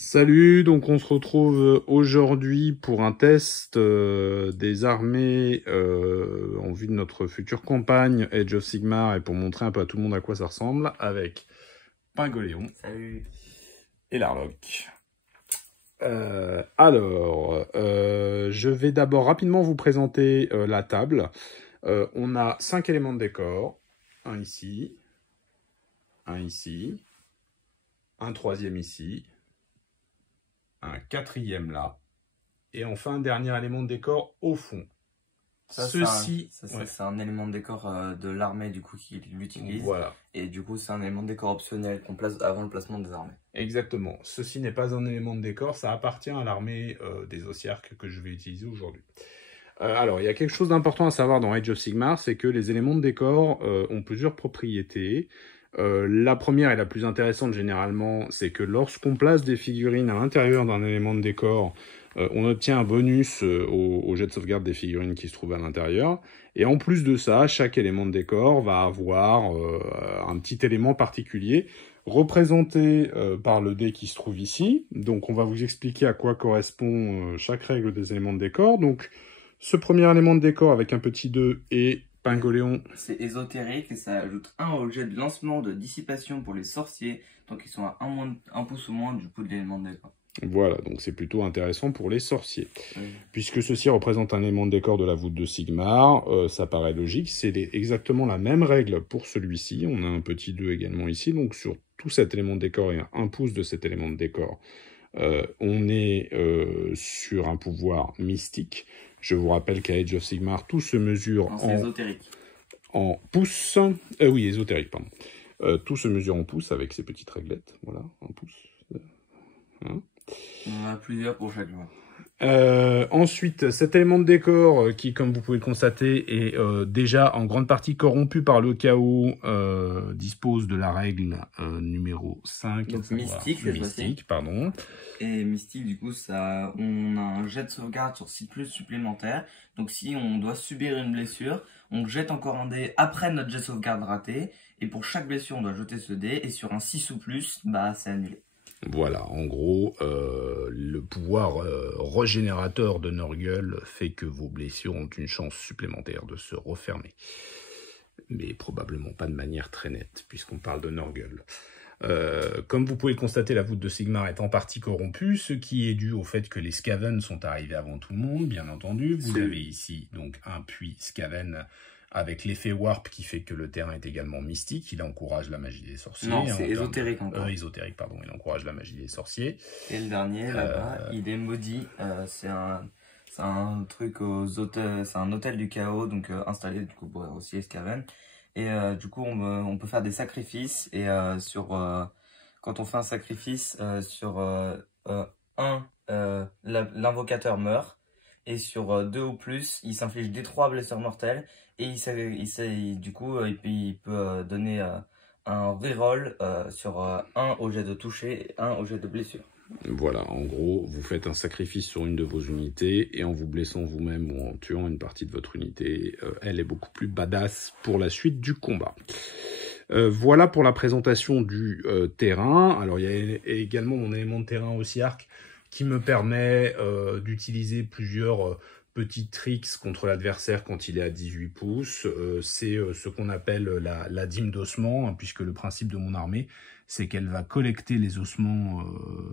Salut, donc on se retrouve aujourd'hui pour un test des armées en vue de notre future campagne Age of Sigmar et pour montrer un peu à tout le monde à quoi ça ressemble avec Pingoléon. Salut. Et Larlock. Je vais d'abord rapidement vous présenter la table. On a 5 éléments de décor, un ici, un ici, un troisième ici, un quatrième là, et enfin un dernier élément de décor au fond. C'est un élément de décor de l'armée du coup qui l'utilise. Voilà. Et du coup c'est un élément de décor optionnel qu'on place avant le placement des armées. Exactement. Ceci n'est pas un élément de décor, ça appartient à l'armée des Ossiarques que je vais utiliser aujourd'hui. Alors, il y a quelque chose d'important à savoir dans Age of Sigmar, c'est que les éléments de décor ont plusieurs propriétés. La première et la plus intéressante généralement, c'est que lorsqu'on place des figurines à l'intérieur d'un élément de décor, on obtient un bonus au jet de sauvegarde des figurines qui se trouvent à l'intérieur. Et en plus de ça, chaque élément de décor va avoir un petit élément particulier représenté par le dé qui se trouve ici. Donc on va vous expliquer à quoi correspond chaque règle des éléments de décor. Donc ce premier élément de décor avec un petit 2 et Pingoléon. C'est ésotérique et ça ajoute un au jet de lancement de dissipation pour les sorciers, tant qu'ils sont à 1 pouce ou moins du coup de l'élément de décor. Voilà, donc c'est plutôt intéressant pour les sorciers. Puisque ceci représente un élément de décor de la voûte de Sigmar, ça paraît logique. C'est exactement la même règle pour celui-ci. On a un petit 2 également ici, donc sur tout cet élément de décor et 1 pouce de cet élément de décor, on est sur un pouvoir mystique. Je vous rappelle qu'à Age of Sigmar, tout se mesure en pouces. Oui, ésotérique, pardon. Tout se mesure en pouces avec ces petites réglettes. Voilà, un pouce. Hein. On en a plusieurs pour chaque joueur. Ensuite, cet élément de décor qui, comme vous pouvez le constater, est déjà en grande partie corrompu par le chaos, dispose de la règle numéro 5. Donc mystique, pardon. Et mystique, du coup, on a un jet de sauvegarde sur 6+ supplémentaire. Donc si on doit subir une blessure, on jette encore un dé après notre jet de sauvegarde raté. Et pour chaque blessure, on doit jeter ce dé. Et sur un 6 ou plus, bah c'est annulé. Voilà, en gros, le pouvoir régénérateur de Nurgle fait que vos blessures ont une chance supplémentaire de se refermer. Mais probablement pas de manière très nette, puisqu'on parle de Nurgle. Comme vous pouvez le constater, la voûte de Sigmar est en partie corrompue, ce qui est dû au fait que les Skaven sont arrivés avant tout le monde, bien entendu. Vous avez ici donc un puits Skaven avec l'effet Warp qui fait que le terrain est également mystique, il encourage la magie des sorciers. Non, c'est ésotérique encore. Ésotérique, pardon, il encourage la magie des sorciers. Et le dernier, là-bas, il est maudit. C'est un truc c'est un hôtel du chaos, donc installé du coup pour aussi Skaven. Et du coup, on peut faire des sacrifices. Et quand on fait un sacrifice, l'invocateur meurt. Et sur 2 ou plus, il s'inflige des 3 blessures mortelles. Et du coup, il peut donner un reroll sur 1 au jet de toucher et 1 au jet de blessure. Voilà, en gros, vous faites un sacrifice sur une de vos unités et en vous blessant vous-même ou en tuant une partie de votre unité, elle est beaucoup plus badass pour la suite du combat. Voilà pour la présentation du terrain. Alors, il y a également mon élément de terrain Ossiarque qui me permet d'utiliser plusieurs petits tricks contre l'adversaire quand il est à 18 pouces. C'est ce qu'on appelle la dîme d'ossement, hein, puisque le principe de mon armée, c'est qu'elle va collecter les ossements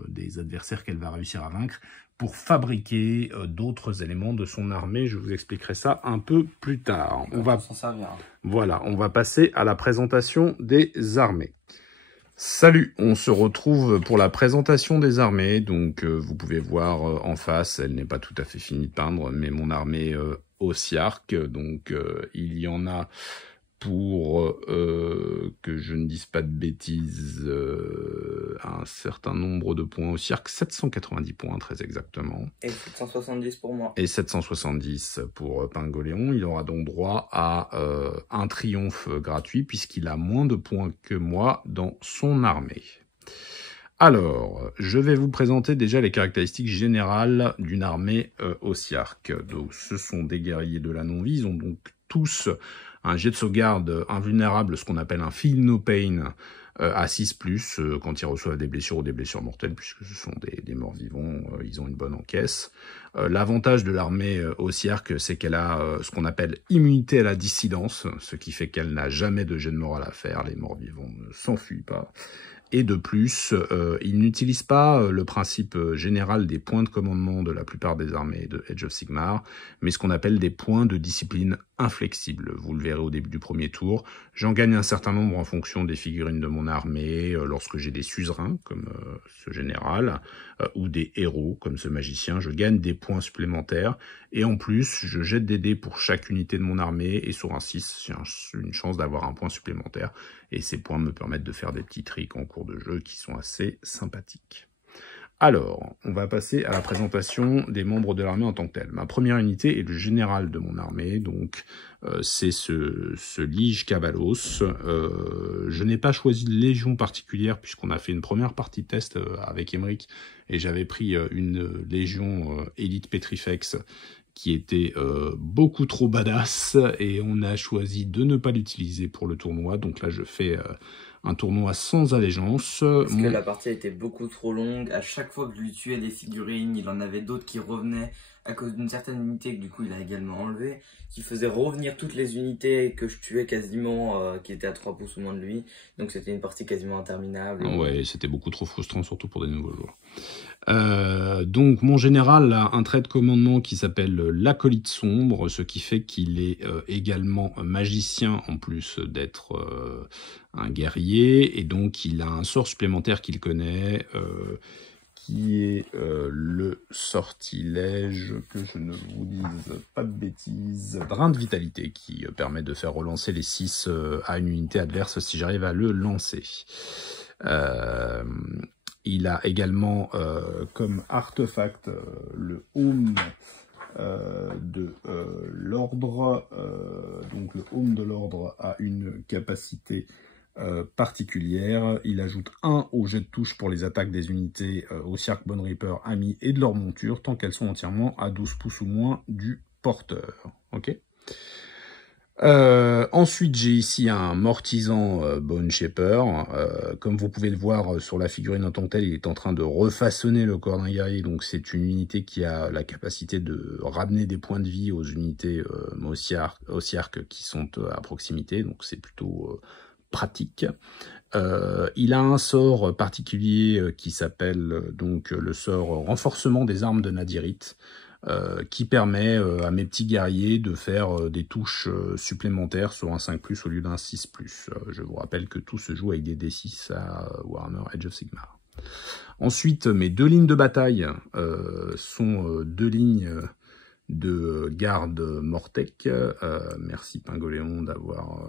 des adversaires qu'elle va réussir à vaincre pour fabriquer d'autres éléments de son armée. Je vous expliquerai ça un peu plus tard. On va s'en servir. Voilà, on va passer à la présentation des armées. Salut, on se retrouve pour la présentation des armées. Donc vous pouvez voir en face, elle n'est pas tout à fait finie de peindre, mais mon armée Ossiarque. Donc il y en a pour que je ne dise pas de bêtises, un certain nombre de points Ossiarque, 790 points très exactement. Et 770 pour moi. Et 770 pour Pingoléon. Il aura donc droit à un triomphe gratuit puisqu'il a moins de points que moi dans son armée. Alors, je vais vous présenter déjà les caractéristiques générales d'une armée Ossiarque. Donc, ce sont des guerriers de la non-vie, ils ont donc tous un jet de sauvegarde invulnérable, ce qu'on appelle un Feel No Pain, à 6+, quand ils reçoivent des blessures ou des blessures mortelles, puisque ce sont des morts-vivants, ils ont une bonne encaisse. L'avantage de l'armée Ossiark, c'est qu'elle a ce qu'on appelle immunité à la dissidence, ce qui fait qu'elle n'a jamais de jet de morale à faire, les morts-vivants ne s'enfuient pas. Et de plus, ils n'utilisent pas le principe général des points de commandement de la plupart des armées de Age of Sigmar, mais ce qu'on appelle des points de discipline inflexibles. Vous le verrez au début du premier tour. J'en gagne un certain nombre en fonction des figurines de mon armée, lorsque j'ai des suzerains, comme ce général, ou des héros, comme ce magicien, je gagne des points supplémentaires. Et en plus, je jette des dés pour chaque unité de mon armée, et sur un 6, j'ai une chance d'avoir un point supplémentaire. Et ces points me permettent de faire des petits tricks en cours de jeu qui sont assez sympathiques. Alors, on va passer à la présentation des membres de l'armée en tant que telle. Ma première unité est le général de mon armée, donc c'est ce Lige Caballos. Je n'ai pas choisi de légion particulière puisqu'on a fait une première partie de test avec Emmerich et j'avais pris une légion Élite Petrifex qui était beaucoup trop badass et on a choisi de ne pas l'utiliser pour le tournoi. Donc là, je fais un tournoi sans allégeance. Parce que la partie était beaucoup trop longue. À chaque fois que je lui tuais des figurines, il en avait d'autres qui revenaient à cause d'une certaine unité que du coup il a également enlevé, qui faisait revenir toutes les unités que je tuais quasiment, qui étaient à 3 pouces ou moins de lui. Donc c'était une partie quasiment interminable. Ouais, c'était beaucoup trop frustrant, surtout pour des nouveaux joueurs. Donc mon général a un trait de commandement qui s'appelle l'acolyte sombre, ce qui fait qu'il est également magicien en plus d'être un guerrier, et donc il a un sort supplémentaire qu'il connaît, qui est le sortilège, que je ne vous dise pas de bêtises, drain de vitalité, qui permet de faire relancer les 6 à une unité adverse si j'arrive à le lancer. Il a également comme artefact le Home de l'ordre. Donc le Home de l'ordre a une capacité particulière. Il ajoute 1 au jet de touche pour les attaques des unités Ossiark, Bone Reaper, amis et de leur monture, tant qu'elles sont entièrement à 12 pouces ou moins du porteur. Ok. Ensuite, j'ai ici un mortisan Bone Shaper. Comme vous pouvez le voir sur la figurine en tant que telle, il est en train de refaçonner le corps d'un guerrier. Donc c'est une unité qui a la capacité de ramener des points de vie aux unités Ossiark qui sont à proximité. Donc c'est plutôt pratique. Il a un sort particulier qui s'appelle donc le sort renforcement des armes de Nadirite, qui permet à mes petits guerriers de faire des touches supplémentaires sur un 5+, au lieu d'un 6+. Je vous rappelle que tout se joue avec des D6 à Warhammer Age of Sigmar. Ensuite, mes 2 lignes de bataille sont 2 lignes de garde Mortec. Merci Pingoléon d'avoir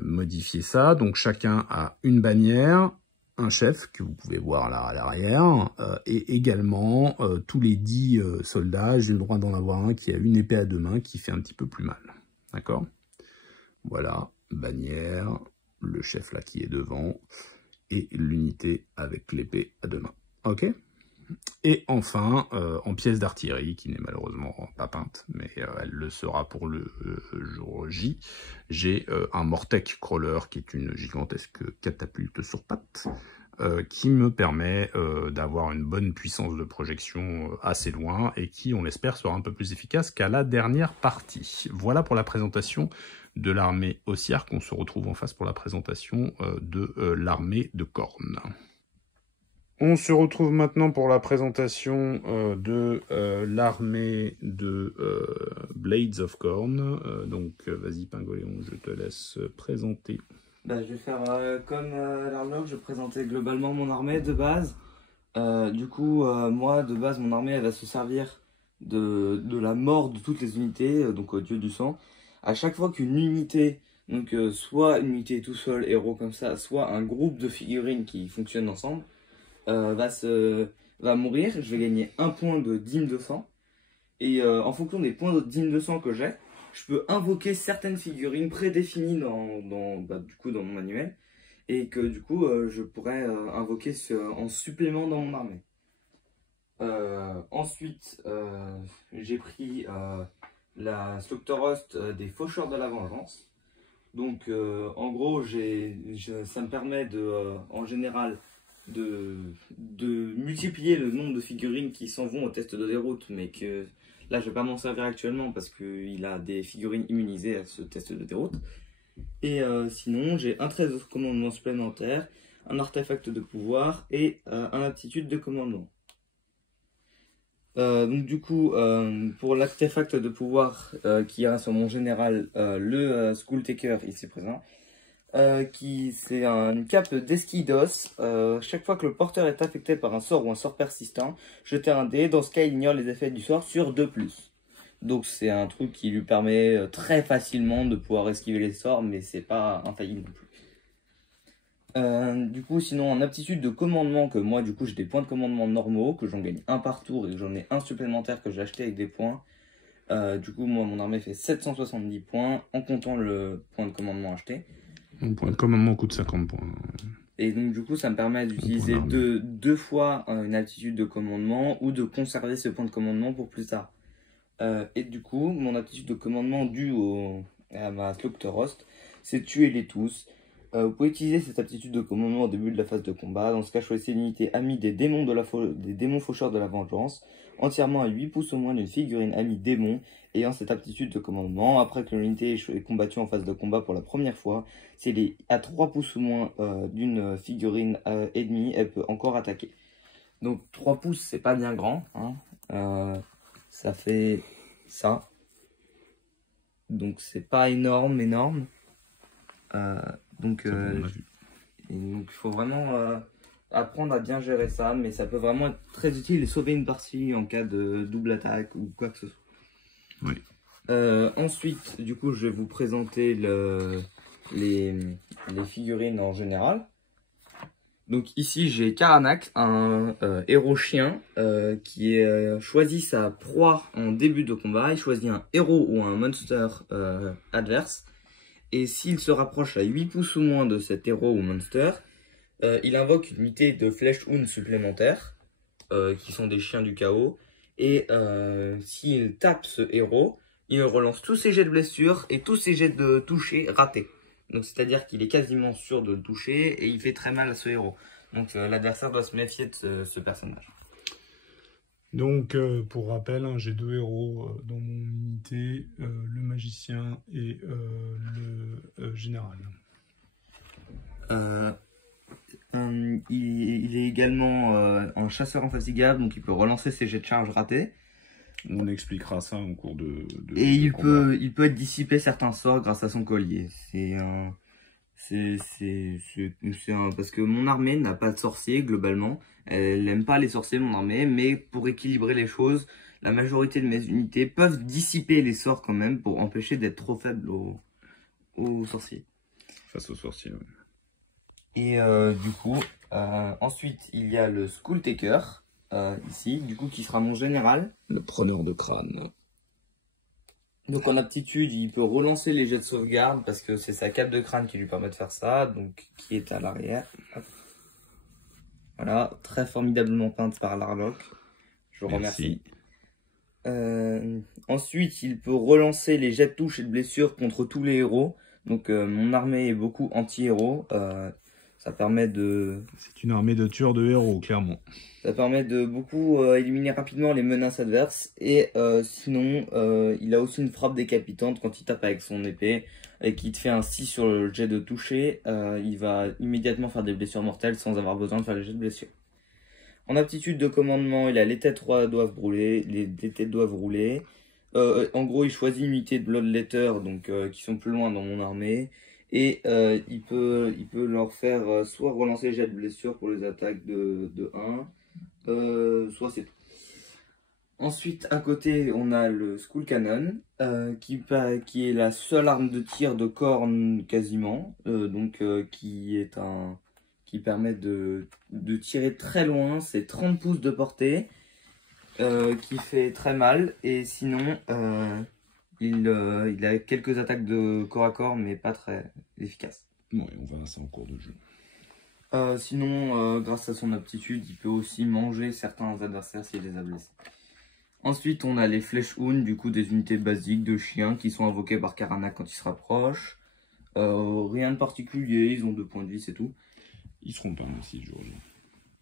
modifié ça. Donc chacun a une bannière, un chef que vous pouvez voir là à l'arrière, et également tous les 10 soldats, j'ai le droit d'en avoir un qui a une épée à 2 mains qui fait un petit peu plus mal. D'accord? Voilà, bannière, le chef là qui est devant, et l'unité avec l'épée à 2 mains. Ok? Et enfin, en pièce d'artillerie, qui n'est malheureusement pas peinte, mais elle le sera pour le jour J, j'ai un Mortec Crawler, qui est une gigantesque catapulte sur pattes, qui me permet d'avoir une bonne puissance de projection assez loin, et qui, on l'espère, sera un peu plus efficace qu'à la dernière partie. Voilà pour la présentation de l'armée Ossiark. On se retrouve en face pour la présentation de l'armée de Khorne. On se retrouve maintenant pour la présentation de l'armée de Blades of Khorne. Donc vas-y Pingoléon, je te laisse présenter. Bah, je vais faire comme l'Arlog, je vais présenter globalement mon armée de base. Moi de base mon armée elle va se servir de la mort de toutes les unités, donc dieu du sang. À chaque fois qu'une unité, donc soit une unité tout seul, héros comme ça, soit un groupe de figurines qui fonctionnent ensemble, va mourir, je vais gagner 1 point de dîme de sang. Et en fonction des points de dîme de sang que j'ai, je peux invoquer certaines figurines prédéfinies dans mon manuel. Et que du coup, je pourrais invoquer en supplément dans mon armée. Ensuite, j'ai pris la Slaughterhost des Faucheurs de la Vengeance. Donc en gros, ça me permet en général de multiplier le nombre de figurines qui s'en vont au test de déroute, mais que là je vais pas m'en servir actuellement parce qu'il a des figurines immunisées à ce test de déroute. Et sinon, j'ai un trait de commandement supplémentaire, un artefact de pouvoir et un aptitude de commandement. Donc du coup, pour l'artefact de pouvoir qui ira sur mon général, le School Taker ici présent, c'est une cape d'Esquidos. Chaque fois que le porteur est affecté par un sort ou un sort persistant, jetez un dé. Dans ce cas, il ignore les effets du sort sur 2+. Donc c'est un truc qui lui permet très facilement de pouvoir esquiver les sorts, mais c'est pas infaillible non plus. Du coup, sinon en aptitude de commandement, que moi du coup j'ai des points de commandement normaux, que j'en gagne un par tour et que j'en ai un supplémentaire que j'ai acheté avec des points. Du coup, moi mon armée fait 770 points en comptant le point de commandement acheté. Mon point de commandement coûte 50 points. Et donc du coup ça me permet d'utiliser deux fois une aptitude de commandement ou de conserver ce point de commandement pour plus tard. Et du coup, mon aptitude de commandement due à ma Slaughterhost, c'est tuer les tous. Vous pouvez utiliser cette aptitude de commandement au début de la phase de combat. Dans ce cas, choisissez l'unité amie des démons, des démons faucheurs de la vengeance, entièrement à 8 pouces au moins d'une figurine amie démon, ayant cette aptitude de commandement. Après que l'unité est combattue en phase de combat pour la première fois, si elle est à 3 pouces ou moins d'une figurine ennemie, elle peut encore attaquer. Donc 3 pouces, c'est pas bien grand, hein. Ça fait ça. Donc c'est pas énorme. Donc il faut vraiment apprendre à bien gérer ça, mais ça peut vraiment être très utile et sauver une partie en cas de double attaque ou quoi que ce soit. Oui. Ensuite, du coup, je vais vous présenter les figurines en général. Donc ici, j'ai Karanak, un héros chien qui choisit sa proie en début de combat. Il choisit un héros ou un monster adverse. Et s'il se rapproche à 8 pouces ou moins de cet héros ou monster, il invoque une unité de Flesh Hound supplémentaires, qui sont des chiens du chaos. Et s'il tape ce héros, il relance tous ses jets de blessure et tous ses jets de toucher ratés. Donc c'est-à-dire qu'il est quasiment sûr de le toucher et il fait très mal à ce héros. Donc l'adversaire doit se méfier de ce personnage. Donc pour rappel, hein, j'ai 2 héros dans mon unité, le magicien et le général. Il est également un chasseur infatigable, donc il peut relancer ses jets de charge ratés. On expliquera ça en cours de et il peut être dissipé certains sorts grâce à son collier. Parce que mon armée n'a pas de sorcier globalement. Elle n'aime pas les sorciers, mon armée, mais pour équilibrer les choses, la majorité de mes unités peuvent dissiper les sorts quand même pour empêcher d'être trop faibles aux sorciers. Face aux sorciers, oui. Et du coup, ensuite il y a le School Taker. Ici, du coup, qui sera mon général. Le preneur de crâne. Donc en aptitude, il peut relancer les jets de sauvegarde parce que c'est sa cape de crâne qui lui permet de faire ça, donc qui est à l'arrière. Voilà, très formidablement peinte par Larlock. Je vous remercie. Ensuite, il peut relancer les jets de touche et de blessure contre tous les héros. Donc mon armée est beaucoup anti-héros. Ça permet de... C'est une armée de tueurs de héros, clairement. Ça permet de beaucoup éliminer rapidement les menaces adverses. Et sinon, il a aussi une frappe décapitante quand il tape avec son épée et qu'il te fait un 6 sur le jet de toucher. Il va immédiatement faire des blessures mortelles sans avoir besoin de faire les jets de blessure. En aptitude de commandement, il a les têtes doivent rouler. Les têtes doivent rouler. En gros, il choisit une unité de Bloodletter, donc qui sont plus loin dans mon armée. Et il peut leur faire soit relancer les jets de blessure pour les attaques de 1, soit c'est tout. Ensuite, à côté, on a le School Cannon, qui est la seule arme de tir de corne quasiment, qui permet de tirer très loin, c'est 30 pouces de portée, qui fait très mal, et sinon... Il a quelques attaques de corps à corps, mais pas très efficaces. Oui, on verra ça en cours de jeu. Sinon, grâce à son aptitude, il peut aussi manger certains adversaires s'il les a blessés. Ensuite, on a les Flesh Hound, du coup des unités basiques de chiens qui sont invoquées par Karanak quand il se rapproche. Rien de particulier, ils ont 2 points de vie, c'est tout. Ils seront peints aussi le jour J.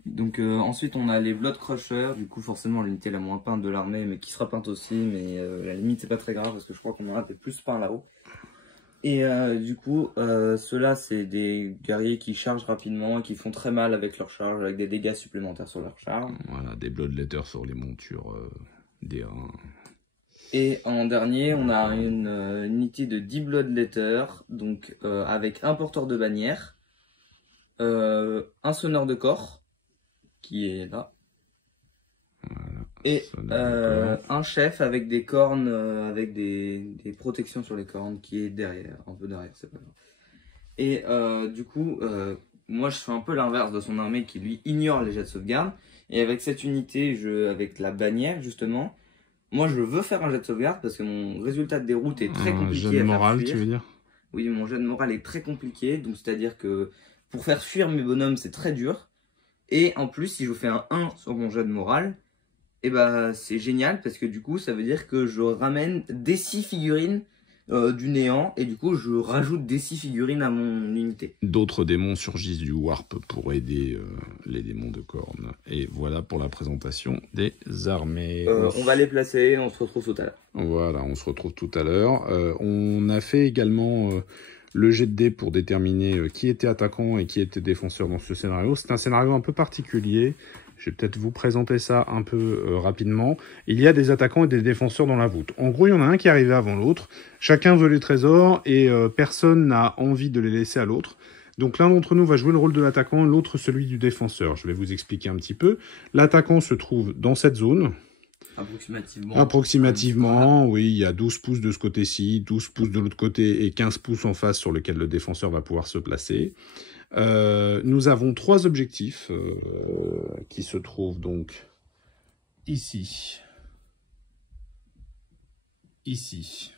Donc ensuite on a les Blood Crushers, du coup forcément l'unité la moins peinte de l'armée, mais qui sera peinte aussi, mais à la limite c'est pas très grave parce que je crois qu'on en a des plus peints là-haut. Et du coup ceux-là c'est des guerriers qui chargent rapidement et qui font très mal avec leur charge, avec des dégâts supplémentaires sur leur charge. Voilà, des Bloodletters sur les montures des 1. Et en dernier on a une unité de 10 Bloodletters, donc avec un porteur de bannière, un sonneur de corps, qui est là. Voilà. Et un chef avec des cornes, avec des protections sur les cornes qui est derrière, un peu derrière, c'est pas grave. Et du coup, moi je fais un peu l'inverse de son armée qui lui ignore les jets de sauvegarde. Et avec cette unité, avec la bannière justement, moi je veux faire un jet de sauvegarde parce que mon résultat de déroute est très compliqué. Un jet de morale, tu veux dire? Oui, mon jet de morale est très compliqué, donc c'est-à-dire que pour faire fuir mes bonhommes c'est très dur. Et en plus, si je fais un 1 sur mon jet de morale, et bah c'est génial parce que du coup, ça veut dire que je ramène des 6 figurines du néant et du coup, je rajoute des 6 figurines à mon unité. D'autres démons surgissent du warp pour aider les démons de cornes. Et voilà pour la présentation des armées. On va les placer, on se retrouve tout à l'heure. Voilà, on se retrouve tout à l'heure. On a fait également le jet de dés pour déterminer qui était attaquant et qui était défenseur dans ce scénario. C'est un scénario un peu particulier. Je vais peut-être vous présenter ça un peu rapidement. Il y a des attaquants et des défenseurs dans la voûte. En gros, il y en a un qui est arrivé avant l'autre. Chacun veut les trésors et personne n'a envie de les laisser à l'autre. Donc l'un d'entre nous va jouer le rôle de l'attaquant, l'autre celui du défenseur. Je vais vous expliquer un petit peu. L'attaquant se trouve dans cette zone. Approximativement, oui, il y a 12 pouces de ce côté-ci, 12 pouces de l'autre côté et 15 pouces en face sur lequel le défenseur va pouvoir se placer. Nous avons 3 objectifs qui se trouvent donc ici, ici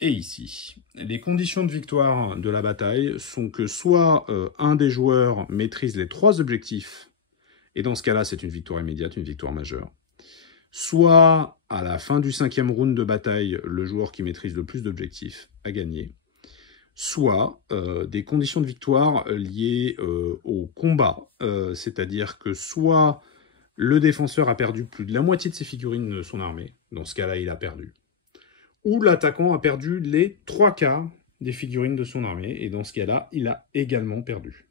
et ici. Les conditions de victoire de la bataille sont que soit un des joueurs maîtrise les 3 objectifs, et dans ce cas-là, c'est une victoire immédiate, une victoire majeure. Soit, à la fin du 5e round de bataille, le joueur qui maîtrise le plus d'objectifs a gagné. Soit des conditions de victoire liées au combat, c'est-à-dire que soit le défenseur a perdu plus de la moitié de ses figurines de son armée, dans ce cas-là, il a perdu. Ou l'attaquant a perdu les 3/4 des figurines de son armée, et dans ce cas-là, il a également perdu.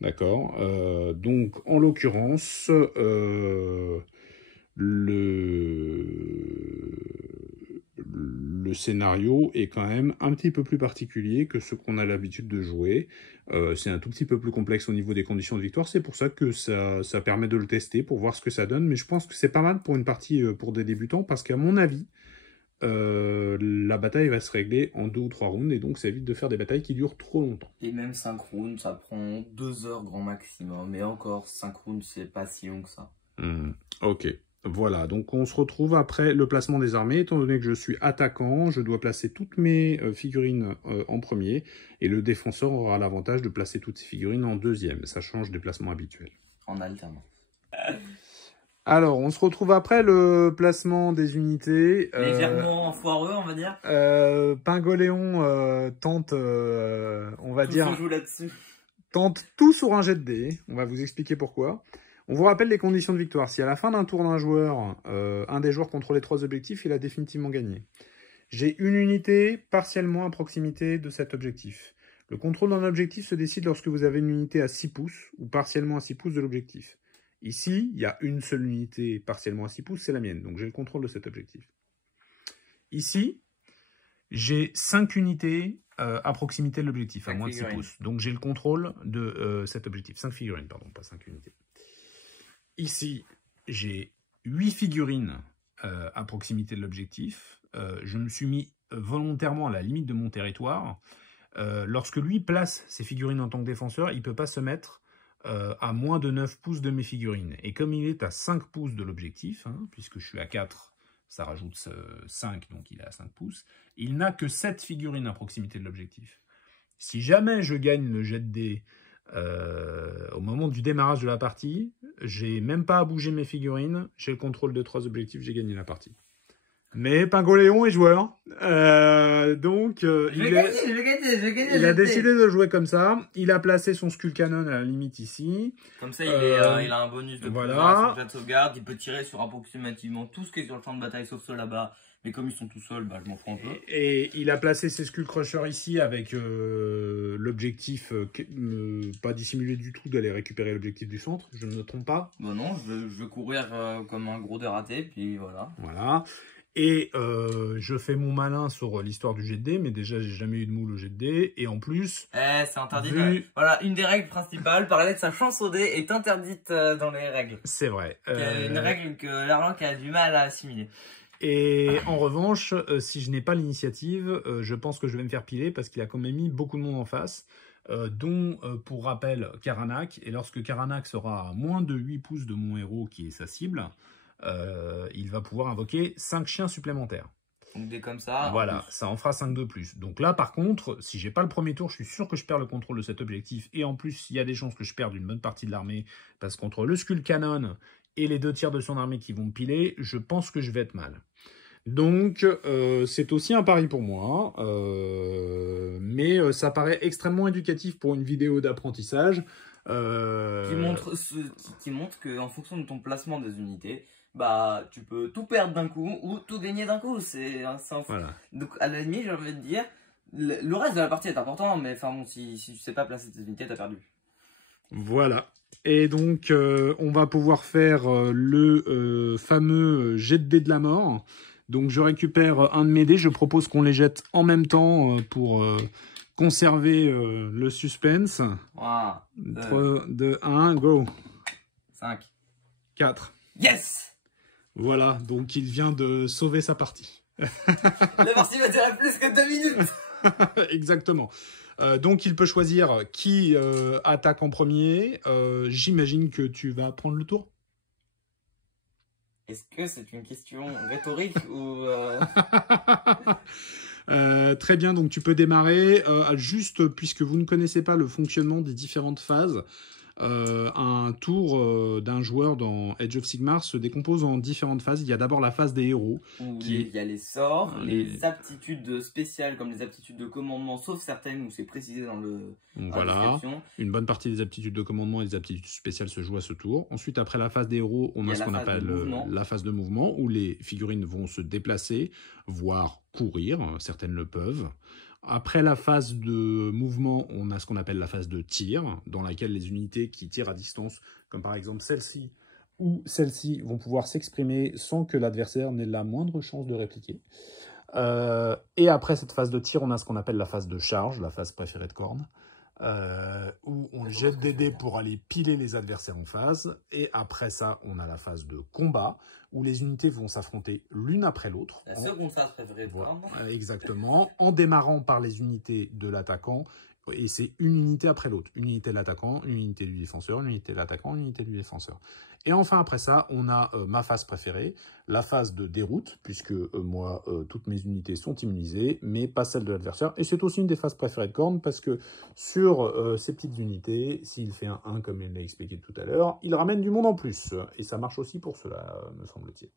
D'accord. Donc, en l'occurrence, le scénario est quand même un petit peu plus particulier que ce qu'on a l'habitude de jouer. C'est un tout petit peu plus complexe au niveau des conditions de victoire. C'est pour ça que ça permet de le tester pour voir ce que ça donne. Mais je pense que c'est pas mal pour une partie pour des débutants parce qu'à mon avis, la bataille va se régler en 2 ou 3 rounds et donc ça évite de faire des batailles qui durent trop longtemps. Et même 5 rounds, ça prend 2 heures grand maximum. Mais encore, 5 rounds, c'est pas si long que ça. Ok, voilà. Donc on se retrouve après le placement des armées. Étant donné que je suis attaquant, je dois placer toutes mes figurines en premier et le défenseur aura l'avantage de placer toutes ses figurines en deuxième. Ça change des placements habituels. En alternance. Alors, on se retrouve après le placement des unités. Légèrement foireux, on va dire. Pingoléon tente, on va dire, Tout se joue là-dessus. Tente tout sur un jet de dés. On va vous expliquer pourquoi. On vous rappelle les conditions de victoire. Si à la fin d'un tour d'un joueur, un des joueurs contrôle les 3 objectifs, il a définitivement gagné. J'ai une unité partiellement à proximité de cet objectif. Le contrôle d'un objectif se décide lorsque vous avez une unité à 6 pouces ou partiellement à 6 pouces de l'objectif. Ici, il y a une seule unité partiellement à 6 pouces, c'est la mienne, donc j'ai le contrôle de cet objectif. Ici, j'ai 5 unités à proximité de l'objectif, à moins de 6 pouces. Donc j'ai le contrôle de cet objectif. 5 figurines, pardon, pas 5 unités. Ici, j'ai 8 figurines à proximité de l'objectif. Je me suis mis volontairement à la limite de mon territoire. Lorsque lui place ses figurines en tant que défenseur, il ne peut pas se mettre à moins de 9 pouces de mes figurines. Et comme il est à 5 pouces de l'objectif, hein, puisque je suis à 4, ça rajoute 5, donc il est à 5 pouces, il n'a que 7 figurines à proximité de l'objectif. Si jamais je gagne le jet de dés au moment du démarrage de la partie, j'ai même pas à bouger mes figurines, j'ai le contrôle de 3 objectifs, j'ai gagné la partie. Mais Pingoléon est joueur. Donc, il a décidé de jouer comme ça. Il a placé son Skull Cannon à la limite ici. Comme ça, il a un bonus de voilà. jet de sauvegarde. Il peut tirer sur approximativement tout ce qui est sur le champ de bataille, sauf ceux là-bas. Mais comme ils sont tout seuls, bah, je m'en fous un peu. Et il a placé ses Skull Crushers ici avec l'objectif, pas dissimulé du tout, d'aller récupérer l'objectif du centre. Je ne me trompe pas. Bon non, je veux courir comme un gros dératé, puis voilà. Voilà. Et je fais mon malin sur l'histoire du jet de dés, mais déjà j'ai jamais eu de moule au jet de dés. Et en plus... c'est interdit. Voilà, une des règles principales, parler de sa chance au dé est interdite dans les règles. C'est vrai. Une règle que l'Arlanque a du mal à assimiler. Et en revanche, si je n'ai pas l'initiative, je pense que je vais me faire piler parce qu'il a quand même mis beaucoup de monde en face, dont, pour rappel, Karanak. Et lorsque Karanak sera à moins de 8 pouces de mon héros, qui est sa cible, il va pouvoir invoquer 5 chiens supplémentaires. Donc des comme ça. Voilà, ça en fera 5 de plus. Donc là, par contre, si j'ai pas le premier tour, je suis sûr que je perds le contrôle de cet objectif. Et en plus, il y a des chances que je perde une bonne partie de l'armée, parce qu'entre le Skull Cannon et les 2 tiers de son armée qui vont me piler, je pense que je vais être mal. Donc, c'est aussi un pari pour moi, mais ça paraît extrêmement éducatif pour une vidéo d'apprentissage. Qui montre qu'en fonction de ton placement des unités, bah, tu peux tout perdre d'un coup ou tout gagner d'un coup. Voilà. Donc, à la limite, j'ai envie de dire, le reste de la partie est important, mais enfin bon, si tu sais pas placer tes unités, t'as perdu. Voilà. Et donc, on va pouvoir faire le fameux jet de dés de la mort. Donc, je récupère un de mes dés. Je propose qu'on les jette en même temps pour conserver le suspense. 3, 2, 1, go. 5. 4. Yes! Voilà, donc il vient de sauver sa partie. La partie va durer plus que 2 minutes. Exactement. Donc il peut choisir qui attaque en premier. J'imagine que tu vas prendre le tour. Est-ce que c'est une question rhétorique ou... Très bien, donc tu peux démarrer. Juste, puisque vous ne connaissez pas le fonctionnement des différentes phases, un tour d'un joueur dans Age of Sigmar se décompose en différentes phases. Il y a d'abord la phase des héros. Il y a les sorts, les aptitudes spéciales comme les aptitudes de commandement, sauf certaines où c'est précisé dans le... Voilà, une bonne partie des aptitudes de commandement et des aptitudes spéciales se jouent à ce tour. Ensuite, après la phase des héros, on a ce qu'on appelle la phase de mouvement, où les figurines vont se déplacer, voire courir, certaines le peuvent. Après la phase de mouvement, on a ce qu'on appelle la phase de tir, dans laquelle les unités qui tirent à distance, comme par exemple celle-ci ou celle-ci, vont pouvoir s'exprimer sans que l'adversaire n'ait la moindre chance de répliquer. Et après cette phase de tir, on a ce qu'on appelle la phase de charge, la phase préférée de Khorne, où on jette des dés pour aller piler les adversaires en face. Et après ça, on a la phase de combat, où les unités vont s'affronter l'une après l'autre. La seconde phase préférée de Khorne. Exactement, en démarrant par les unités de l'attaquant. Et c'est une unité après l'autre. Une unité de l'attaquant, une unité du défenseur, une unité de l'attaquant, une unité du défenseur. Et enfin, après ça, on a ma phase préférée, la phase de déroute, puisque moi, toutes mes unités sont immunisées, mais pas celle de l'adversaire. Et c'est aussi une des phases préférées de Khorne, parce que sur ces petites unités, s'il fait un 1, comme il l'a expliqué tout à l'heure, il ramène du monde en plus. Et ça marche aussi pour cela, me semble-t-il.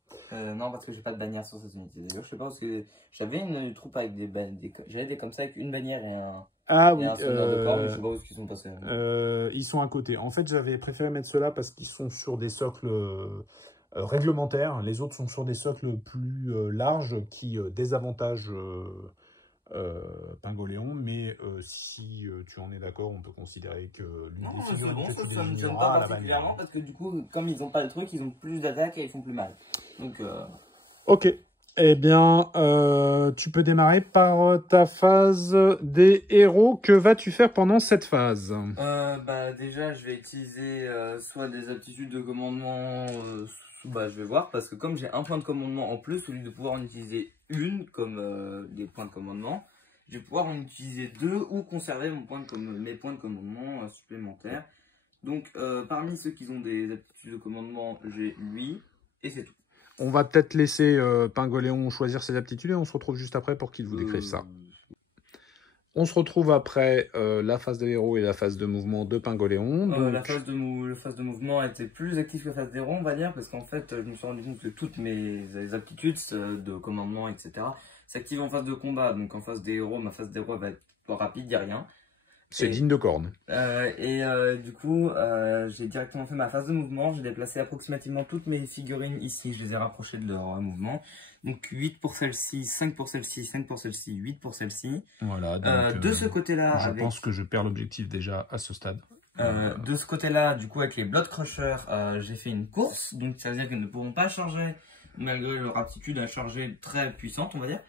Non, parce que j'ai pas de bannière sur cette unité. D'ailleurs, je sais pas, parce que j'avais une troupe avec j'avais des comme ça, avec une bannière et un... Ah oui, de Khorne, je sais pas où ils sont passés. Ils sont à côté. En fait, j'avais préféré mettre ceux-là parce qu'ils sont sur des socles réglementaires. Les autres sont sur des socles plus larges qui désavantagent Pingoléon. Mais si tu en es d'accord, on peut considérer que l'une des figurines que tu ça me gêne pas particulièrement parce que du coup, comme ils ont pas le truc, ils ont plus d'attaque et ils font plus mal. Donc, ok. Eh bien, tu peux démarrer par ta phase des héros. Que vas-tu faire pendant cette phase? Bah déjà, je vais utiliser soit des aptitudes de commandement, bah je vais voir, parce que comme j'ai un point de commandement en plus, au lieu de pouvoir en utiliser une comme les points de commandement, je vais pouvoir en utiliser 2 ou conserver mes points de commandement supplémentaires. Donc parmi ceux qui ont des aptitudes de commandement, j'ai lui, et c'est tout. On va peut-être laisser Pingoléon choisir ses aptitudes et on se retrouve juste après pour qu'il vous décrive ça. On se retrouve après la phase de héros et la phase de mouvement de Pingoléon. Donc... la phase de mouvement était plus active que la phase d'héros, on va dire, parce qu'en fait, je me suis rendu compte que toutes mes aptitudes de commandement, etc., s'activent en phase de combat. Donc en phase des héros, ma phase d'héros va être rapide, il n'y a rien. C'est digne de corne. Du coup, j'ai directement fait ma phase de mouvement. J'ai déplacé approximativement toutes mes figurines ici. Je les ai rapprochées de leur mouvement. Donc 8 pour celle-ci, 5 pour celle-ci, 5 pour celle-ci, 8 pour celle-ci. Voilà. Donc, de ce côté-là... Je pense que je perds l'objectif déjà à ce stade. De ce côté-là, du coup, avec les Blood Crushers, j'ai fait une course. Donc ça veut dire qu'ils ne pourront pas charger, malgré leur aptitude à charger très puissante, on va dire.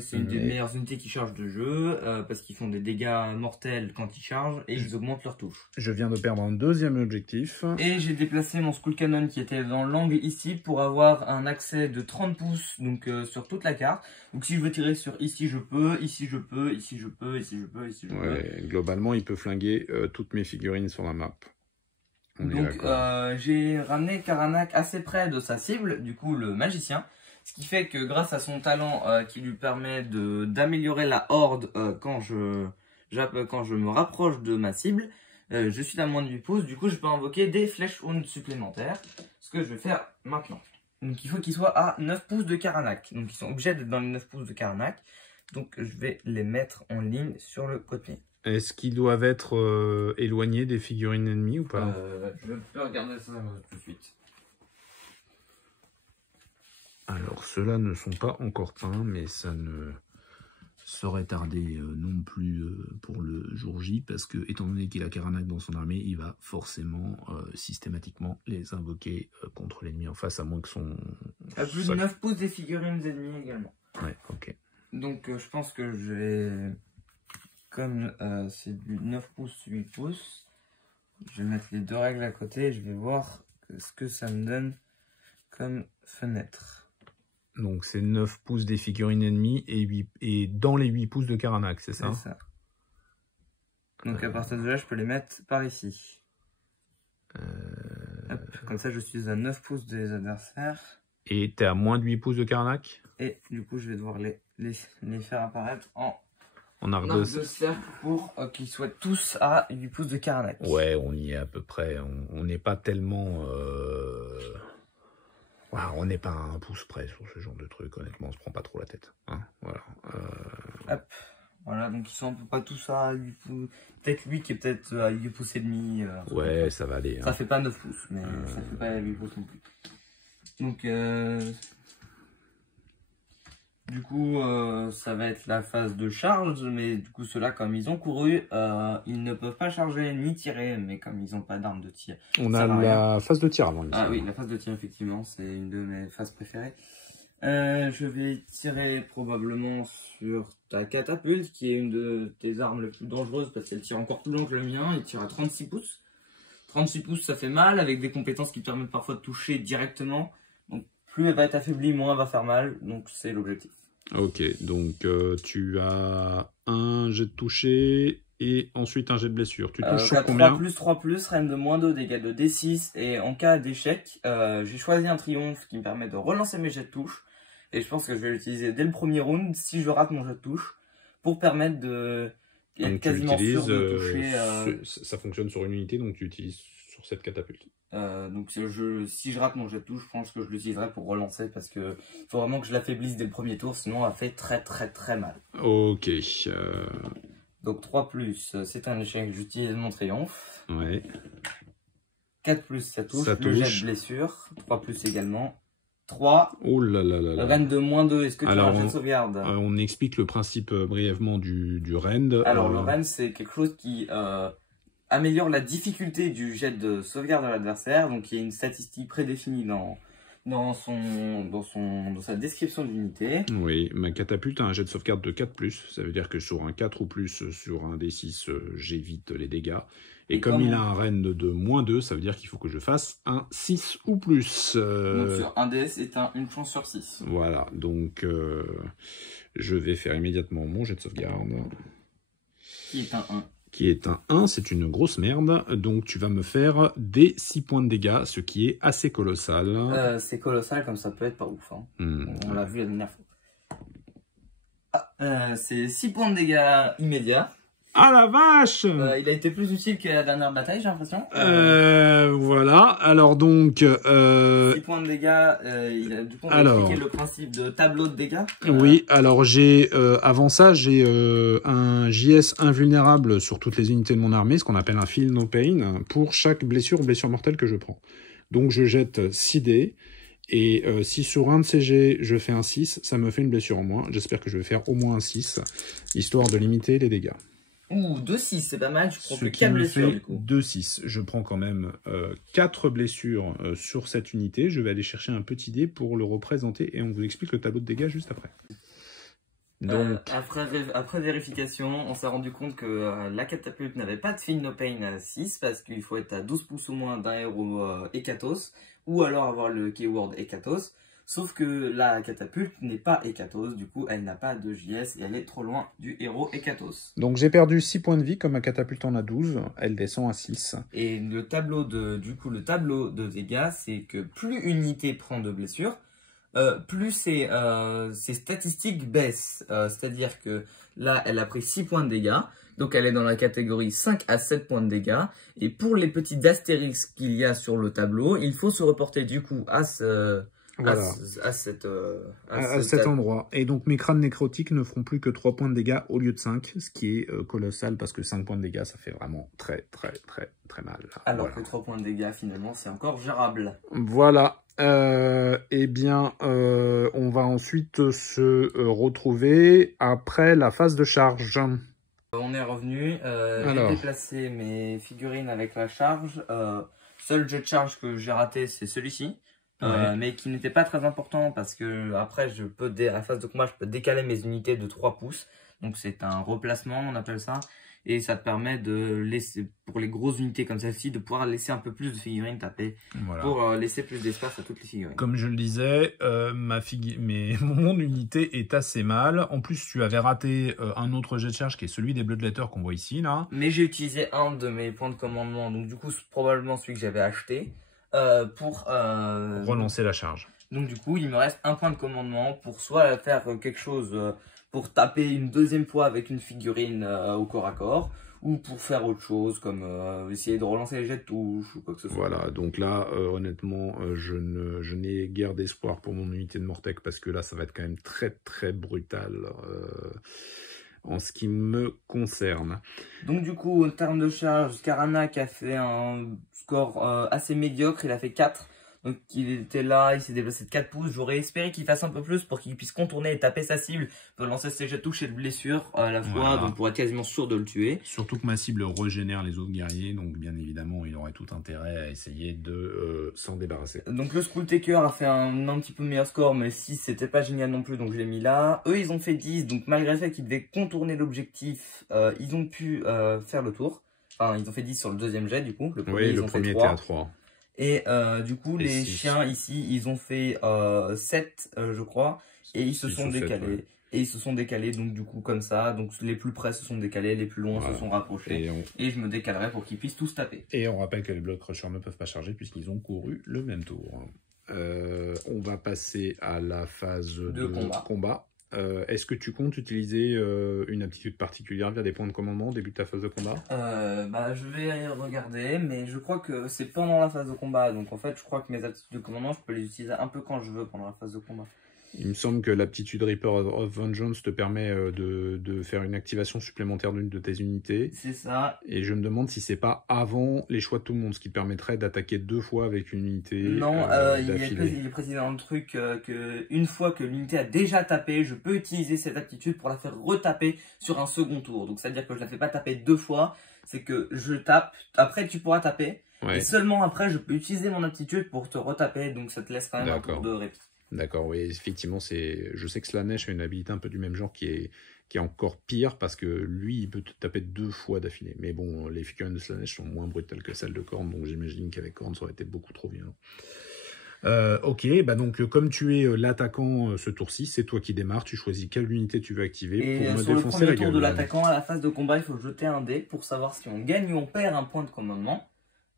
C'est une des meilleures unités qui chargent de jeu, parce qu'ils font des dégâts mortels quand ils chargent et ils augmentent leur touche. Je viens de perdre un deuxième objectif. Et j'ai déplacé mon Skull Cannon qui était dans l'angle ici pour avoir un accès de 30 pouces donc, sur toute la carte. Donc si je veux tirer sur ici je peux, ici je peux, ici je peux, ici je peux, ici je peux. Globalement il peut flinguer toutes mes figurines sur la map. Donc j'ai ramené Karanak assez près de sa cible, du coup le magicien. Ce qui fait que grâce à son talent qui lui permet d'améliorer la horde quand je me rapproche de ma cible, je suis à moins de 8 pouces, du coup je peux invoquer des flèches wound supplémentaires, ce que je vais faire maintenant. Donc il faut qu'ils soient à 9 pouces de Karanak, donc ils sont obligés d'être dans les 9 pouces de Karanak, donc je vais les mettre en ligne sur le côté. Est-ce qu'ils doivent être éloignés des figurines ennemies ou pas? Je peux regarder ça tout de suite. Alors, ceux-là ne sont pas encore peints, mais ça ne saurait tarder non plus pour le jour J, parce que, étant donné qu'il a Karanak dans son armée, il va forcément, systématiquement, les invoquer contre l'ennemi en face, à moins que son... À plus de 9 pouces des figurines ennemies également. Ouais, ok. Donc, je pense que je vais... Comme c'est du 9 pouces, 8 pouces, je vais mettre les deux règles à côté et je vais voir ce que ça me donne comme fenêtre. Donc c'est 9 pouces des figurines ennemies et dans les 8 pouces de Karanak, c'est ça? C'est ça. Donc à partir de là, je peux les mettre par ici. Hop, comme ça, je suis à 9 pouces des adversaires. Et t'es à moins de 8 pouces de Karanak? Et du coup, je vais devoir les faire apparaître en arc de cercle pour qu'ils soient tous à 8 pouces de Karanak. Ouais, on y est à peu près. On n'est pas tellement... on n'est pas à un pouce près sur ce genre de truc, honnêtement, on se prend pas trop la tête. Hein, voilà. Hop. Voilà, donc ils sont à peu près tous à 8 pouces. Peut-être lui qui est peut-être à 8 pouces et demi. Ouais, ça va aller. Ça fait pas 9 pouces, mais ça fait pas 8 pouces non plus. Donc, du coup, ça va être la phase de charge, mais du coup, ceux-là, comme ils ont couru, ils ne peuvent pas charger ni tirer, mais comme ils n'ont pas d'arme de tir. On a la phase de tir avant. Ah oui, la phase de tir, effectivement, c'est une de mes phases préférées. Je vais tirer probablement sur ta catapulte, qui est une de tes armes les plus dangereuses, parce qu'elle tire encore plus loin que le mien, il tire à 36 pouces. 36 pouces, ça fait mal, avec des compétences qui permettent parfois de toucher directement. Donc, plus elle va être affaiblie, moins elle va faire mal, donc c'est l'objectif. Ok, donc tu as un jet de toucher et ensuite un jet de blessure. Tu touches sur combien? 3+, reine de moins 2, dégâts de D6, et en cas d'échec, j'ai choisi un triomphe qui me permet de relancer mes jets de touche, et je pense que je vais l'utiliser dès le premier round si je rate mon jet de touche, pour permettre de être quasiment sûr de toucher... Ça fonctionne sur une unité, donc tu utilises sur cette catapulte. Donc si je rate mon jet de touche, je pense que je l'utiliserai pour relancer parce que faut vraiment que je l'affaiblisse dès le premier tour, sinon elle fait très mal. Ok. Donc 3+, c'est un échec, j'utilise mon triomphe. Ouais. 4+, ça touche. Le jet de blessure, 3+ également. 3. Oh là là là là. Rend de moins 2, est-ce que tu as un jet de sauvegarde? On explique le principe brièvement du rend. Alors le rend, c'est quelque chose qui... améliore la difficulté du jet de sauvegarde de l'adversaire, donc il y a une statistique prédéfinie dans sa description d'unité. Oui, ma catapulte a un jet de sauvegarde de 4+, ça veut dire que sur un 4 ou plus, sur un D6, j'évite les dégâts. Et comme il a un rend de moins 2, ça veut dire qu'il faut que je fasse un 6 ou plus. Donc sur un DS, c'est une chance sur 6. Voilà, donc je vais faire immédiatement mon jet de sauvegarde. Qui est un 1. Qui est un 1, c'est une grosse merde, donc tu vas me faire des 6 points de dégâts, ce qui est assez colossal. C'est colossal, comme ça peut être pas ouf. Hein. On l'a vu la dernière fois. Ah, c'est 6 points de dégâts immédiats. Ah la vache! Il a été plus utile que la dernière bataille, j'ai l'impression. Voilà, alors donc... 6 points de dégâts, du coup on va expliquer le principe de tableau de dégâts. Oui, alors j'ai avant ça, j'ai un JS invulnérable sur toutes les unités de mon armée, ce qu'on appelle un Feel No Pain, pour chaque blessure ou blessure mortelle que je prends. Donc je jette 6 dés, et si sur un de ces jets je fais un 6, ça me fait une blessure en moins. J'espère que je vais faire au moins un 6, histoire de limiter les dégâts. Ouh, 2-6, c'est pas mal, je prends que 4 blessures du coup. 2-6, je prends quand même 4 blessures sur cette unité. Je vais aller chercher un petit dé pour le représenter et on vous explique le tableau de dégâts juste après. Donc... après vérification, on s'est rendu compte que la catapulte n'avait pas de Feel No Pain à 6 parce qu'il faut être à 12 pouces au moins d'un héros Hekatos ou alors avoir le keyword Hekatos. Sauf que la catapulte n'est pas Hekatos, du coup elle n'a pas de JS et elle est trop loin du héros Hekatos. Donc j'ai perdu 6 points de vie, comme ma catapulte en a 12, elle descend à 6. Et le tableau de dégâts, c'est que plus une unité prend de blessures, plus ses statistiques baissent. C'est-à-dire que là, elle a pris 6 points de dégâts, donc elle est dans la catégorie 5 à 7 points de dégâts. Et pour les petits astérisques qu'il y a sur le tableau, il faut se reporter du coup à Voilà. à cet endroit. Et donc mes crânes nécrotiques ne feront plus que 3 points de dégâts au lieu de 5, ce qui est colossal parce que 5 points de dégâts ça fait vraiment très mal. Alors voilà. que 3 points de dégâts finalement c'est encore gérable. Voilà. Eh bien on va ensuite se retrouver après la phase de charge. On est revenu, j'ai déplacé mes figurines avec la charge. Seul jet de charge que j'ai raté c'est celui-ci. Mais qui n'était pas très important parce que après à la phase de combat je peux décaler mes unités de 3 pouces, donc c'est un replacement on appelle ça, et ça te permet de laisser, pour les grosses unités comme celle-ci, de pouvoir laisser un peu plus de figurines taper, voilà, pour laisser plus d'espace à toutes les figurines. Comme je le disais, mon unité est assez mal. En plus tu avais raté un autre jet de charge qui est celui des Bloodletters qu'on voit ici là. Mais j'ai utilisé un de mes points de commandement, donc du coup c'est probablement celui que j'avais acheté. Pour relancer la charge. Donc du coup, il me reste un point de commandement pour soit faire quelque chose pour taper une deuxième fois avec une figurine au corps à corps, ou pour faire autre chose comme essayer de relancer les jets de touche ou quoi que ce soit. Voilà, donc là, honnêtement, je n'ai guère d'espoir pour mon unité de Mortec parce que là, ça va être quand même très brutal. En ce qui me concerne. Donc du coup, en termes de charge, Karanak a fait un score assez médiocre, il a fait 4. Donc il était là, il s'est déplacé de 4 pouces. J'aurais espéré qu'il fasse un peu plus pour qu'il puisse contourner et taper sa cible, pour lancer ses jets de touche et de blessure à la fois, voilà, donc pour être quasiment sûr de le tuer. Surtout que ma cible régénère les autres guerriers, donc bien évidemment il aurait tout intérêt à essayer de s'en débarrasser. Donc le Skulltaker a fait un petit peu meilleur score, mais 6 c'était pas génial non plus, donc je l'ai mis là. Eux ils ont fait 10, donc malgré le fait qu'ils devaient contourner l'objectif, ils ont pu faire le tour. Enfin ils ont fait 10 sur le deuxième jet du coup, le premier était à 3. Et du coup, les chiens ici, ils ont fait 7, je crois, et ils se sont décalés. 7, ouais. Et ils se sont décalés, donc du coup, comme ça. Donc les plus près se sont décalés, les plus loin se sont rapprochés. Et je me décalerai pour qu'ils puissent tous taper. Et on rappelle que les Blood Crushers ne peuvent pas charger puisqu'ils ont couru le même tour. On va passer à la phase de combat. Est-ce que tu comptes utiliser une aptitude particulière via des points de commandement au début de ta phase de combat? Je vais regarder, mais je crois que c'est pendant la phase de combat. Donc en fait, je crois que mes aptitudes de commandement, je peux les utiliser un peu quand je veux pendant la phase de combat. Il me semble que l'aptitude Reaper of Vengeance te permet de faire une activation supplémentaire d'une de tes unités. C'est ça. Et je me demande si c'est pas avant les choix de tout le monde, ce qui te permettrait d'attaquer 2 fois avec une unité. Non, il est précisé dans le truc que une fois que l'unité a déjà tapé, je peux utiliser cette aptitude pour la faire retaper sur un second tour. Donc ça veut dire que je la fais pas taper 2 fois, c'est que je tape, après tu pourras taper, et seulement après je peux utiliser mon aptitude pour te retaper, donc ça te laisse quand même un tour de répit. D'accord, oui, effectivement, je sais que Slaanesh a une habilité un peu du même genre qui est encore pire parce que lui, il peut te taper 2 fois d'affilée. Mais bon, les figurines de Slaanesh sont moins brutales que celles de Khorne, donc j'imagine qu'avec Khorne, ça aurait été beaucoup trop violent. Ok, donc comme tu es l'attaquant ce tour-ci, c'est toi qui démarres, tu choisis quelle unité tu veux activer pour me défoncer la gueule. Sur le premier tour de l'attaquant, à la phase de combat, il faut jeter un dé pour savoir si on gagne ou on perd un point de commandement.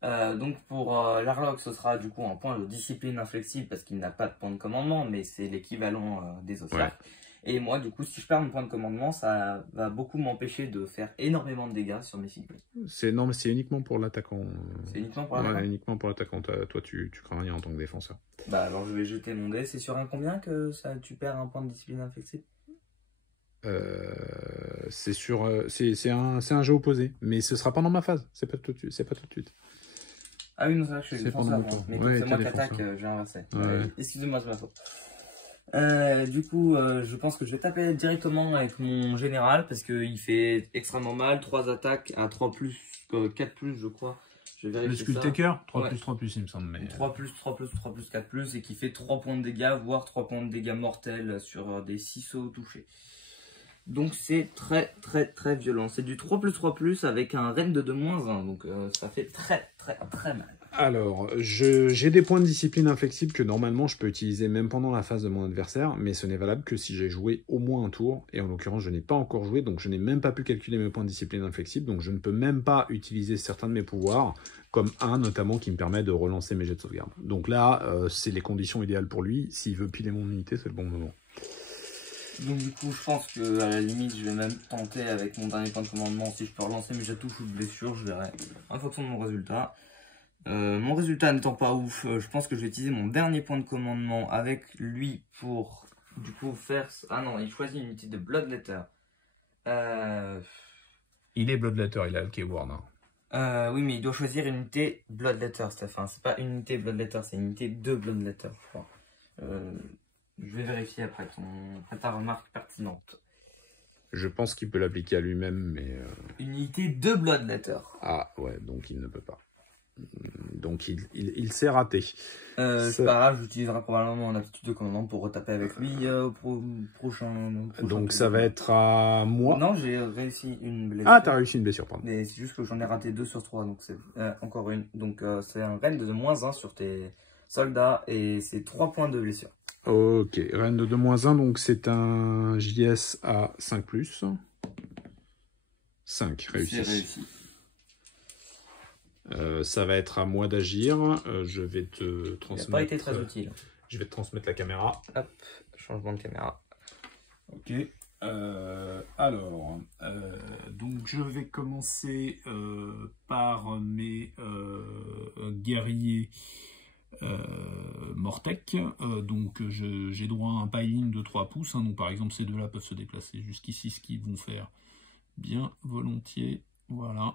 Donc pour l'Arlok, ce sera du coup un point de discipline inflexible parce qu'il n'a pas de point de commandement, mais c'est l'équivalent des Ossiarques. Et moi, du coup, si je perds mon point de commandement, ça va beaucoup m'empêcher de faire énormément de dégâts sur mes figurines. Non, mais c'est uniquement pour l'attaquant. C'est uniquement pour l'attaquant. Ouais, uniquement pour l'attaquant. Toi, tu crains rien en tant que défenseur. Bah alors, je vais jeter mon dé. C'est sur un combien que tu perds un point de discipline inflexible? C'est un jeu opposé, mais ce sera pendant ma phase. C'est pas tout de suite. Ah oui, non, c'est vrai que je suis défenseur. Mais comme c'est moi qui attaque, je vais inverser. Ouais. Excusez-moi, c'est ma faute. Du coup, je pense que je vais taper directement avec mon général parce qu'il fait extrêmement mal. 3 attaques à 3 plus, 4 plus, je crois. Je vais vérifier le Skulltaker, 3 ouais. plus 3 plus, il me semble. Mais... 3 plus 3 plus 3 plus 4 plus et qui fait 3 points de dégâts, voire 3 points de dégâts mortels sur des 6 sauts touchés. Donc c'est très très très violent. C'est du 3 plus 3 plus avec un rend de 2-1. Donc ça fait très très très mal. Alors, j'ai des points de discipline inflexibles que normalement je peux utiliser même pendant la phase de mon adversaire, mais ce n'est valable que si j'ai joué au moins un tour, et en l'occurrence je n'ai pas encore joué, donc je n'ai même pas pu calculer mes points de discipline inflexibles, donc je ne peux même pas utiliser certains de mes pouvoirs, comme un notamment qui me permet de relancer mes jets de sauvegarde. Donc là, c'est les conditions idéales pour lui. S'il veut piler mon unité, c'est le bon moment. Donc du coup, je pense que à la limite, je vais même tenter avec mon dernier point de commandement si je peux relancer mes jets de touche ou de blessure, je verrai en fonction de mon résultat. Mon résultat n'étant pas ouf, je pense que je vais utiliser mon dernier point de commandement avec lui pour du coup faire... Ah non, il choisit une unité de Bloodletter. Il est Bloodletter, il a le Keyword. Oui, mais il doit choisir une unité Bloodletter, Stéphane. C'est pas une unité Bloodletter, c'est une unité de Bloodletter, je crois. Je vais vérifier après ta remarque pertinente. Je pense qu'il peut l'appliquer à lui-même, mais... Une unité de Bloodletter. Ah ouais, donc il ne peut pas. Donc il s'est raté. C'est pas grave, j'utiliserai probablement mon aptitude de commandement pour retaper avec lui au prochain. Donc ça va être à moi. Non, j'ai réussi une blessure. Ah, t'as réussi une blessure, pardon. Mais c'est juste que j'en ai raté 2 sur 3, donc c'est encore une. Donc c'est un rend de -1 sur tes soldats et c'est 3 points de blessure. Ok, rend de 2-1, donc c'est un JS à 5+. 5, réussi. C'est réussi. Ça va être à moi d'agir. Je vais te transmettre. Ça n'a pas été très utile. Je vais te transmettre la caméra. Hop, changement de caméra. Ok. Alors, donc je vais commencer par mes guerriers Mortek. Donc j'ai droit à un piling de 3 pouces. Hein, donc par exemple, ces deux-là peuvent se déplacer jusqu'ici, ce qu'ils vont faire bien volontiers. Voilà.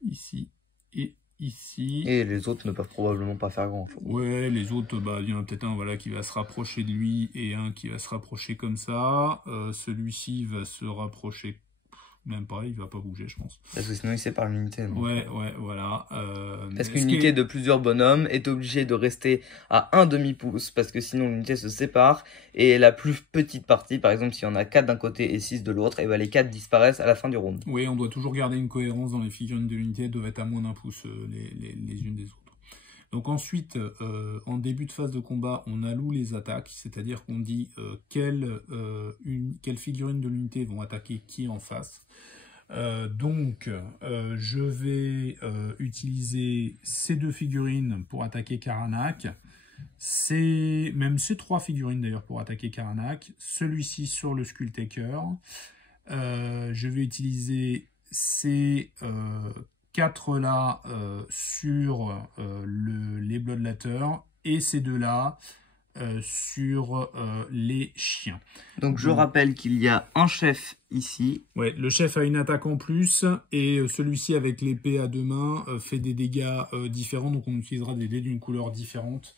Ici. Et ici. Et les autres ne peuvent probablement pas faire grand. Ouais, les autres, bah, il y en a peut-être un voilà, qui va se rapprocher de lui et un qui va se rapprocher comme ça. Celui-ci va se rapprocher, même pas, il va pas bouger, je pense. Parce que sinon il sépare l'unité. Ouais, voilà. Parce qu'une unité de plusieurs bonhommes est obligée de rester à un demi-pouce, parce que sinon l'unité se sépare. Et la plus petite partie, par exemple, s'il y en a 4 d'un côté et 6 de l'autre, et ben les 4 disparaissent à la fin du round. Oui, on doit toujours garder une cohérence dans les figurines de l'unité, elles doivent être à moins d'1 pouce les unes des autres. Donc ensuite, en début de phase de combat, on alloue les attaques, c'est-à-dire qu'on dit quelles figurines de l'unité vont attaquer qui en face. Donc, je vais utiliser ces 2 figurines pour attaquer Karanak. Même ces 3 figurines d'ailleurs pour attaquer Karanak. Celui-ci sur le Skulltaker. Je vais utiliser ces 4 là sur les Bloodletter et ces 2 là sur les chiens. Donc je rappelle qu'il y a un chef ici. Ouais, le chef a une attaque en plus et celui-ci avec l'épée à 2 mains fait des dégâts différents. Donc on utilisera des dés d'une couleur différente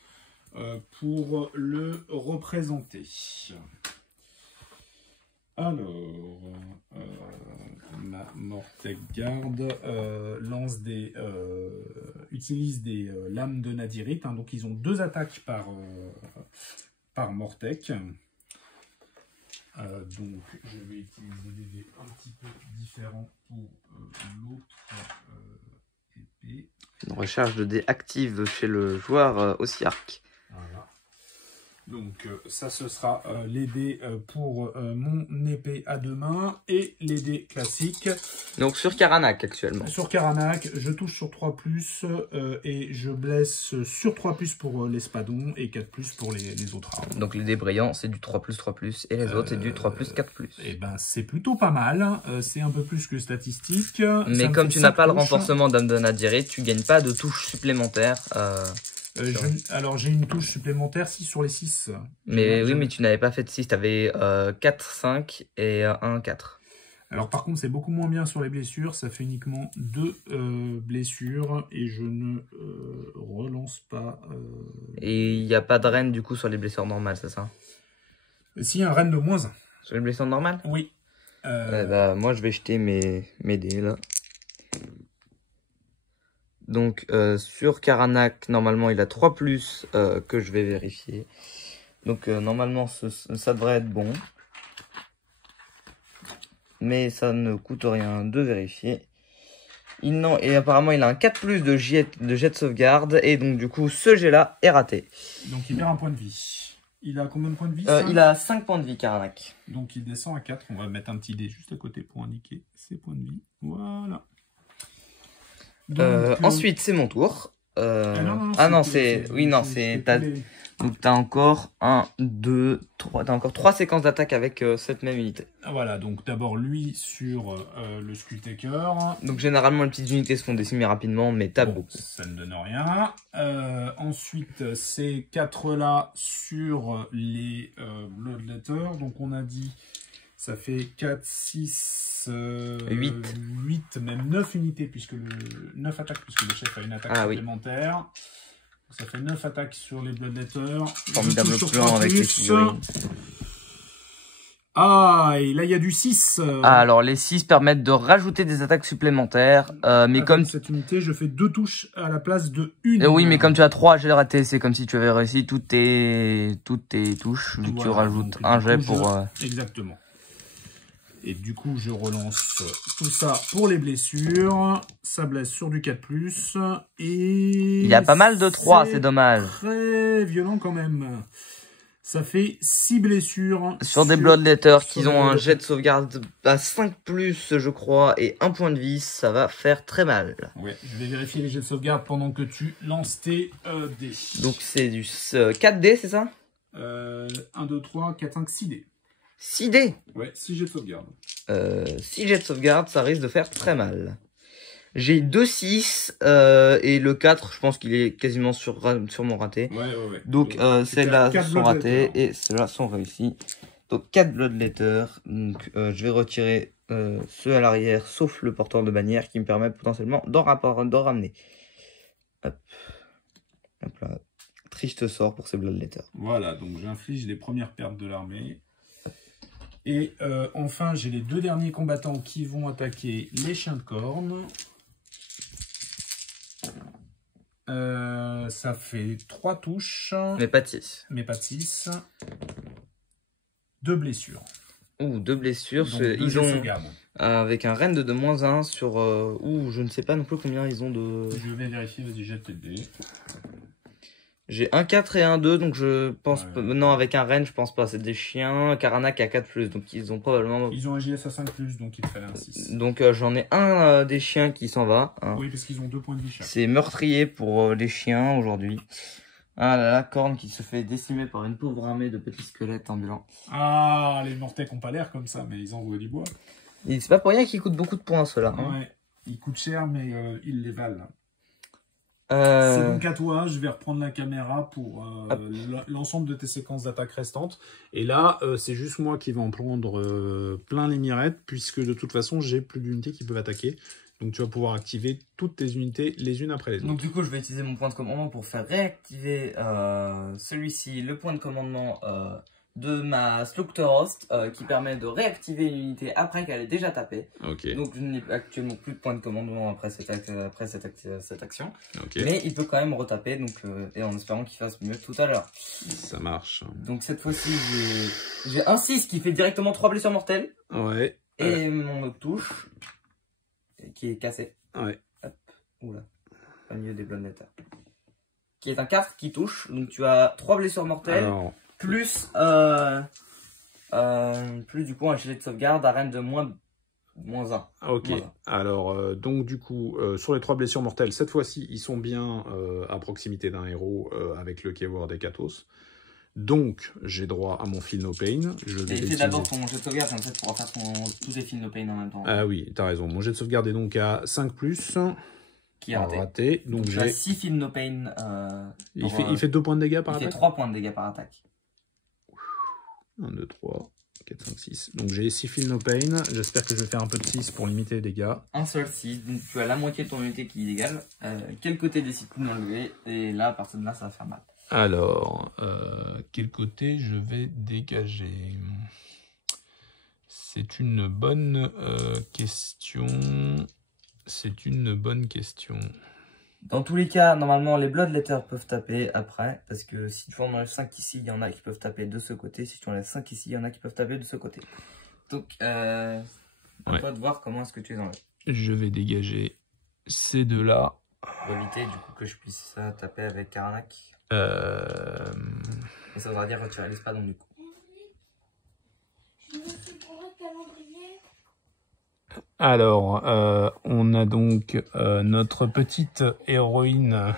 pour le représenter. Alors, ma Mortek garde utilise des lames de nadirite. Hein, donc ils ont 2 attaques par Mortek. Donc je vais utiliser des dés un petit peu différents pour l'autre épée. Une recherche de dés active chez le joueur Ossiark. Voilà. Donc ça, ce sera les dés pour mon épée à 2 mains et les dés classiques. Donc sur Karanak actuellement. Sur Karanak, je touche sur 3+, et je blesse sur 3+, pour l'espadon et 4+, pour les autres armes. Donc les dés brillants, c'est du 3+, et les autres, c'est du 3+, 4+. Et ben c'est plutôt pas mal, c'est un peu plus que statistique. Mais comme tu n'as pas le renforcement d'âme de Nadiré, tu gagnes pas de touches supplémentaires. Alors j'ai une touche supplémentaire 6 sur les 6. Mais oui, mais tu n'avais pas fait de 6, tu avais 4, 5 et 1, 4. Alors par contre c'est beaucoup moins bien sur les blessures, ça fait uniquement 2 blessures et je ne relance pas. Et il n'y a pas de reine du coup sur les blessures normales, c'est ça? Si, un reine de -1. Sur les blessures normales? Oui. Bah, moi je vais jeter mes dés là. Donc sur Karanak, normalement il a 3+, que je vais vérifier. Donc normalement ça devrait être bon. Mais ça ne coûte rien de vérifier. Et apparemment il a un 4+ de jet de sauvegarde. Et donc du coup ce jet là est raté. Donc il perd un point de vie. Il a combien de points de vie? Il a 5 points de vie Karanak. Donc il descend à 4. On va mettre un petit dé juste à côté pour indiquer ses points de vie. Voilà. Donc, ensuite, c'est mon tour. Non, c'est... Oui, non, c'est... Donc, t'as encore 1, 2, 3... T'as encore 3 séquences d'attaque avec cette même unité. Voilà, donc d'abord lui sur le Skulltaker. Donc, généralement, les petites unités se font décimer rapidement, mais tape beaucoup. Ça ne donne rien. Ensuite, ces 4-là sur les Bloodletter. Donc, on a dit... Ça fait 4, 6, 8, même 9 unités, puisque 9 attaques, puisque le chef a une attaque supplémentaire. Oui. Ça fait 9 attaques sur les Bloodletter. Formidable plan avec les figurines. Ah, et là il y a du 6. Alors les 6 permettent de rajouter des attaques supplémentaires. Mais comme cette unité, je fais 2 touches à la place de 1. Oui, mais comme tu as 3 jets ratés, c'est comme si tu avais réussi toutes tes touches. Vu que tu rajoutes un jet pour... Exactement. Et du coup, je relance tout ça pour les blessures. Ça blesse sur du 4+. Et... Il y a pas mal de 3, c'est dommage. Très violent quand même. Ça fait 6 blessures. Sur des Bloodletter qui ont un jet de sauvegarde à 5+, je crois, et 1 point de vie, ça va faire très mal. Ouais, je vais vérifier les jets de sauvegarde pendant que tu lances tes dés. Donc c'est du 4D, c'est ça? 1, 2, 3, 4, 5, 6 dés. 6 dés? Ouais, 6 jets de sauvegarde. 6 jets de sauvegarde, ça risque de faire très mal. J'ai 2 6 et le 4, je pense qu'il est quasiment sur mon raté. Ouais. Donc celles-là sont ratées et celles-là sont réussies. Donc 4 Bloodletter. Donc je vais retirer ceux à l'arrière, sauf le porteur de bannière qui me permet potentiellement d'en ramener. Hop. Hop là. Triste sort pour ces Bloodletter. Voilà, donc j'inflige les premières pertes de l'armée. Et enfin, j'ai les 2 derniers combattants qui vont attaquer les chiens de corne. Ça fait 3 touches. Mais pas de 6. Mais pas de 6. 2 blessures. Ouh, 2 blessures. Donc, ils ont avec un rend de -1 sur... je ne sais pas non plus combien ils ont de... Je vais vérifier, vas-y, jette tes dés. J'ai un 4 et un 2, donc je pense... Non, avec un rend, je pense pas. C'est des chiens. Karanak a 4+, donc ils ont probablement... Ils ont un JS à 5+, donc il te fallait un 6. Donc j'en ai un des chiens qui s'en va. Hein. Oui, parce qu'ils ont 2 points de vie chaque. C'est meurtrier pour les chiens aujourd'hui. Ah là là, Corne qui se fait décimer par une pauvre armée de petits squelettes ambulants. Ah, les Mortec ont pas l'air comme ça, mais ils envoient du bois. C'est pas pour rien qu'ils coûtent beaucoup de points, ceux-là. Hein. Ouais, ils coûtent cher, mais ils les valent. C'est donc à toi, je vais reprendre la caméra pour l'ensemble de tes séquences d'attaque restantes. Et là, c'est juste moi qui vais en prendre plein les mirettes, puisque de toute façon, j'ai plus d'unités qui peuvent attaquer. Donc tu vas pouvoir activer toutes tes unités les unes après les autres. Donc du coup, je vais utiliser mon point de commandement pour faire réactiver celui-ci, le point de commandement de ma Slugterhost, qui permet de réactiver une unité après qu'elle ait déjà tapé. Okay. Donc je n'ai actuellement plus de point de commandement après cette action. Okay. Mais il peut quand même retaper, donc, et en espérant qu'il fasse mieux tout à l'heure. Ça marche. Donc cette fois-ci, j'ai un 6 qui fait directement 3 blessures mortelles. Ouais. Et mon autre touche, qui est cassé. Ouais. Hop. Oula. Au milieu des Bloodletter. Qui est un 4 qui touche. Donc tu as 3 blessures mortelles. Alors, plus du coup un gilet de sauvegarde, arène de moins 1. Ok, alors donc du coup, sur les 3 blessures mortelles, cette fois-ci, ils sont bien à proximité d'un héros avec le Keyword et Katos. Donc, j'ai droit à mon Feel No Pain. Et fais d'abord ton jet de sauvegarde, comme ça tu pourras faire tous tes Feel No Pain en même temps. Ah oui, t'as raison. Mon jet de sauvegarde est donc à 5+. Qui est raté. Donc j'ai 6 Feel No Pain. Il fait 2 points de dégâts par attaque. Il fait 3 points de dégâts par attaque. 1, 2, 3, 4, 5, 6. Donc j'ai 6 Feel No Pain. J'espère que je vais faire un peu de 6 pour limiter les dégâts. Un seul 6. Donc tu as la moitié de ton unité qui est illégale. Quel côté décide-t-il d'enlever? Et là, à partir de là, ça va faire mal. Alors, quel côté je vais dégager? C'est une bonne question. C'est une bonne question. Dans tous les cas, normalement, les Bloodletters peuvent taper après. Parce que si tu en enlèves 5 ici, il y en a qui peuvent taper de ce côté. Si tu enlèves 5 ici, il y en a qui peuvent taper de ce côté. Donc, à toi de voir comment est-ce que tu les enlèves. Je vais dégager ces deux-là. Pour éviter du coup que je puisse taper avec Karanak. Et ça voudra dire retirer l'espadon du coup. Alors, on a donc notre petite héroïne.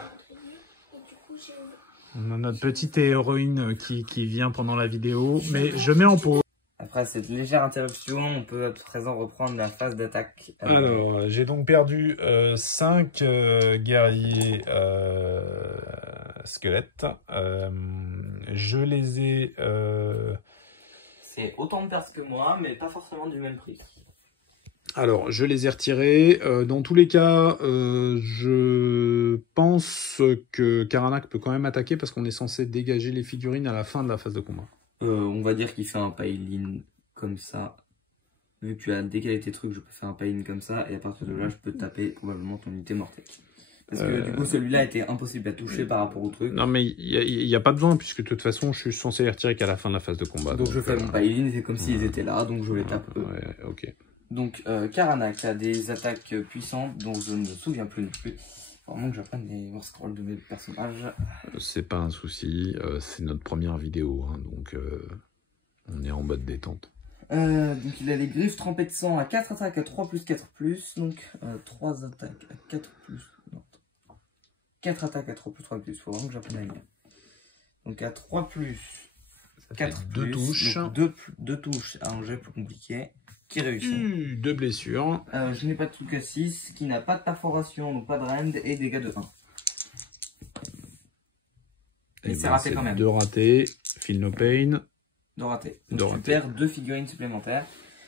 On a notre petite héroïne qui vient pendant la vidéo, mais je mets en pause. Après cette légère interruption, on peut à présent reprendre la phase d'attaque. Alors, j'ai donc perdu 5 guerriers squelettes. Je les ai... C'est autant de pertes que moi, mais pas forcément du même prix. Alors, je les ai retirés. Dans tous les cas, je pense que Karanak peut quand même attaquer parce qu'on est censé dégager les figurines à la fin de la phase de combat. On va dire qu'il fait un pile-in comme ça. Vu que tu as décalé tes trucs, je peux faire un pile-in comme ça. Et à partir de là, je peux taper probablement ton unité mortelle. Parce que du coup, celui-là était impossible à toucher par rapport au truc. Non, mais il n'y a pas besoin, puisque de toute façon, je suis censé les retirer qu'à la fin de la phase de combat. Donc je fais mon pile-in, c'est comme s'ils étaient là, donc je les tape eux. Ouais, ok. Donc Karanak a des attaques puissantes dont je ne me souviens plus non plus. Vraiment que j'apprenne les war scrolls de mes personnages. C'est pas un souci, c'est notre première vidéo, hein, donc on est en mode détente. Donc il a les griffes trempées de sang à 4 attaques à 3+, 4+. Donc 3 attaques à 4+. Non. 4 attaques à 3+, 3+. Faut vraiment que j'apprenne à lire. Donc à 3+, 4+. 2 touches. 2 touches à un jet plus compliqué. Qui réussit. 2 blessures. Je n'ai pas de truc à 6, qui n'a pas de perforation, donc pas de rend, et dégâts de 1. Et c'est raté quand même. 2 ratés, Feel No Pain. 2 ratés. Donc tu perds 2 figurines supplémentaires.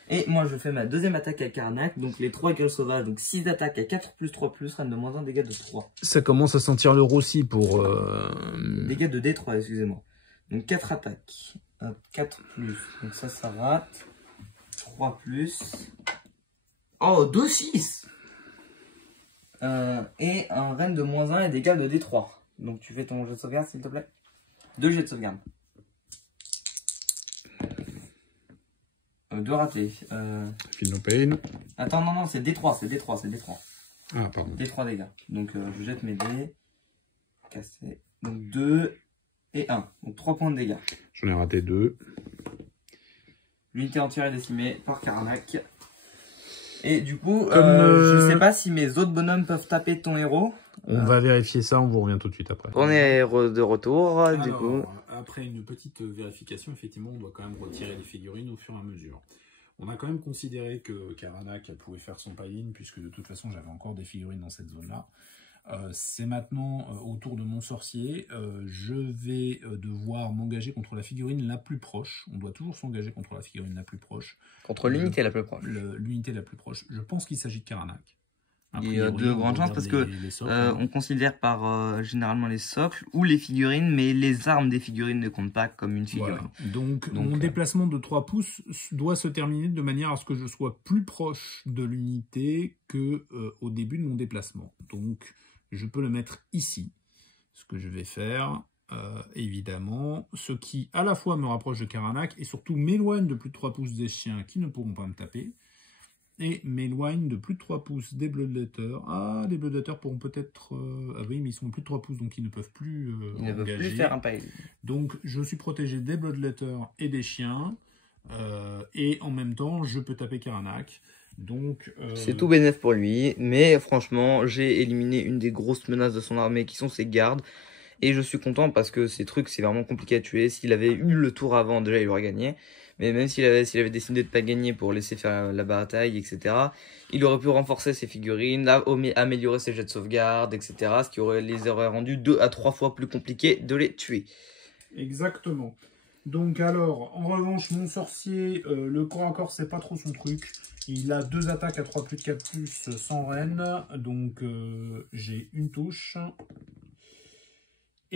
Et moi je fais ma deuxième attaque à Karanak, donc les 3 gueules sauvages, donc 6 d'attaque à 4+, 3+, rend de moins 1 dégâts de 3. Ça commence à sentir le rossi pour... Dégâts de D3, excusez-moi. Donc 4 attaques. 4+, donc ça rate. 3+. Oh, 2-6. Et un rend de moins 1 et dégâts de D3. Donc tu fais ton jet de sauvegarde s'il te plaît. 2 jets de sauvegarde. 2 ratés. Feel No Pain. Attends, non, c'est D3, c'est D3, c'est D3. Ah, pardon. D3 dégâts. Donc je jette mes dés. Cassé. Donc 2 et 1. Donc 3 points de dégâts. J'en ai raté 2. L'unité entière est décimée par Karanak. Et du coup, je sais pas si mes autres bonhommes peuvent taper ton héros. On va vérifier ça, on vous revient tout de suite après. On est de retour, Alors, du coup. Après une petite vérification, effectivement, on doit quand même retirer les figurines au fur et à mesure. On a quand même considéré que Karanak pouvait faire son pile-in, puisque de toute façon, j'avais encore des figurines dans cette zone-là. C'est maintenant au tour de mon sorcier. Je vais devoir m'engager contre la figurine la plus proche. On doit toujours s'engager contre la figurine la plus proche. Contre l'unité la plus proche. L'unité la plus proche. Je pense qu'il s'agit de Karanak. Il y a de grandes chances parce que on considère par généralement les socles ou les figurines, mais les armes des figurines ne comptent pas comme une figurine. Voilà. Donc mon déplacement de 3 pouces doit se terminer de manière à ce que je sois plus proche de l'unité que au début de mon déplacement. Donc je peux le mettre ici. Ce que je vais faire, évidemment, ce qui à la fois me rapproche de Karanak et surtout m'éloigne de plus de 3 pouces des chiens qui ne pourront pas me taper. et m'éloigne de plus de 3 pouces des Bloodletters. Ah, les Bloodletters pourront peut-être... ah oui, mais ils sont plus de 3 pouces, donc ils ne peuvent plus ils ne peuvent plus faire un paille. Donc, je suis protégé des Bloodletters et des chiens. Et en même temps, je peux taper Karanak. Donc, c'est tout bénef pour lui. Mais franchement, j'ai éliminé une des grosses menaces de son armée qui sont ses gardes. Et je suis content parce que ces trucs, c'est vraiment compliqué à tuer. S'il avait eu le tour avant, déjà, il aurait gagné. Mais même s'il avait décidé de pas gagner pour laisser faire la bataille, etc., il aurait pu renforcer ses figurines, améliorer ses jets de sauvegarde, etc., ce qui les aurait rendus 2 à 3 fois plus compliqués de les tuer. Exactement. Donc alors, en revanche, mon sorcier, le corps à corps, c'est pas trop son truc. Il a 2 attaques à 3 plus de 4 plus sans reine. Donc j'ai une touche.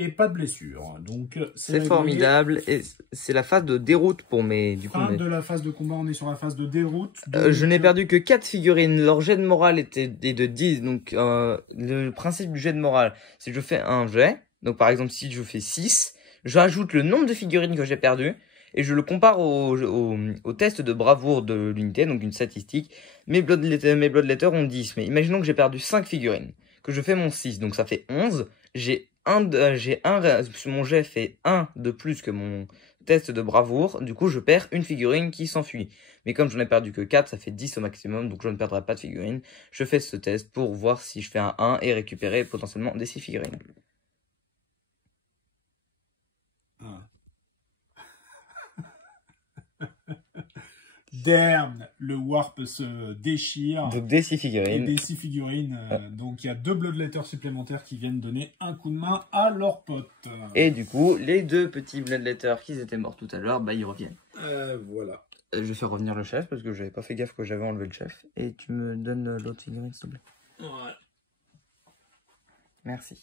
Et pas de blessure. Donc c'est formidable. Et c'est la phase de déroute pour mes... de la phase de combat, on est sur la phase de déroute. Je n'ai perdu que 4 figurines. Leur jet de morale était de 10. Donc le principe du jet de morale, c'est que je fais un jet. Donc par exemple, si je fais 6, j'ajoute le nombre de figurines que j'ai perdues. Et je le compare au test de bravoure de l'unité, donc une statistique. Mes Bloodletters ont 10. Mais imaginons que j'ai perdu 5 figurines. Que je fais mon 6, donc ça fait 11. Mon jet fait 1 de plus que mon test de bravoure. Du coup, je perds une figurine qui s'enfuit. Mais comme j'en ai perdu que 4, ça fait 10 au maximum. Donc je ne perdrai pas de figurine. Je fais ce test pour voir si je fais un 1 et récupérer potentiellement des 6 figurines. Damn, le warp se déchire. Donc des 6 figurines. Et des 6 figurines. Donc il y a 2 Bloodletters supplémentaires qui viennent donner un coup de main à leurs potes. Et du coup, les 2 petits Bloodletters qui étaient morts tout à l'heure, bah ils reviennent. Voilà. Je vais faire revenir le chef parce que j'avais pas fait gaffe que j'avais enlevé le chef. Et tu me donnes l'autre figurine s'il te plaît. Ouais. Merci.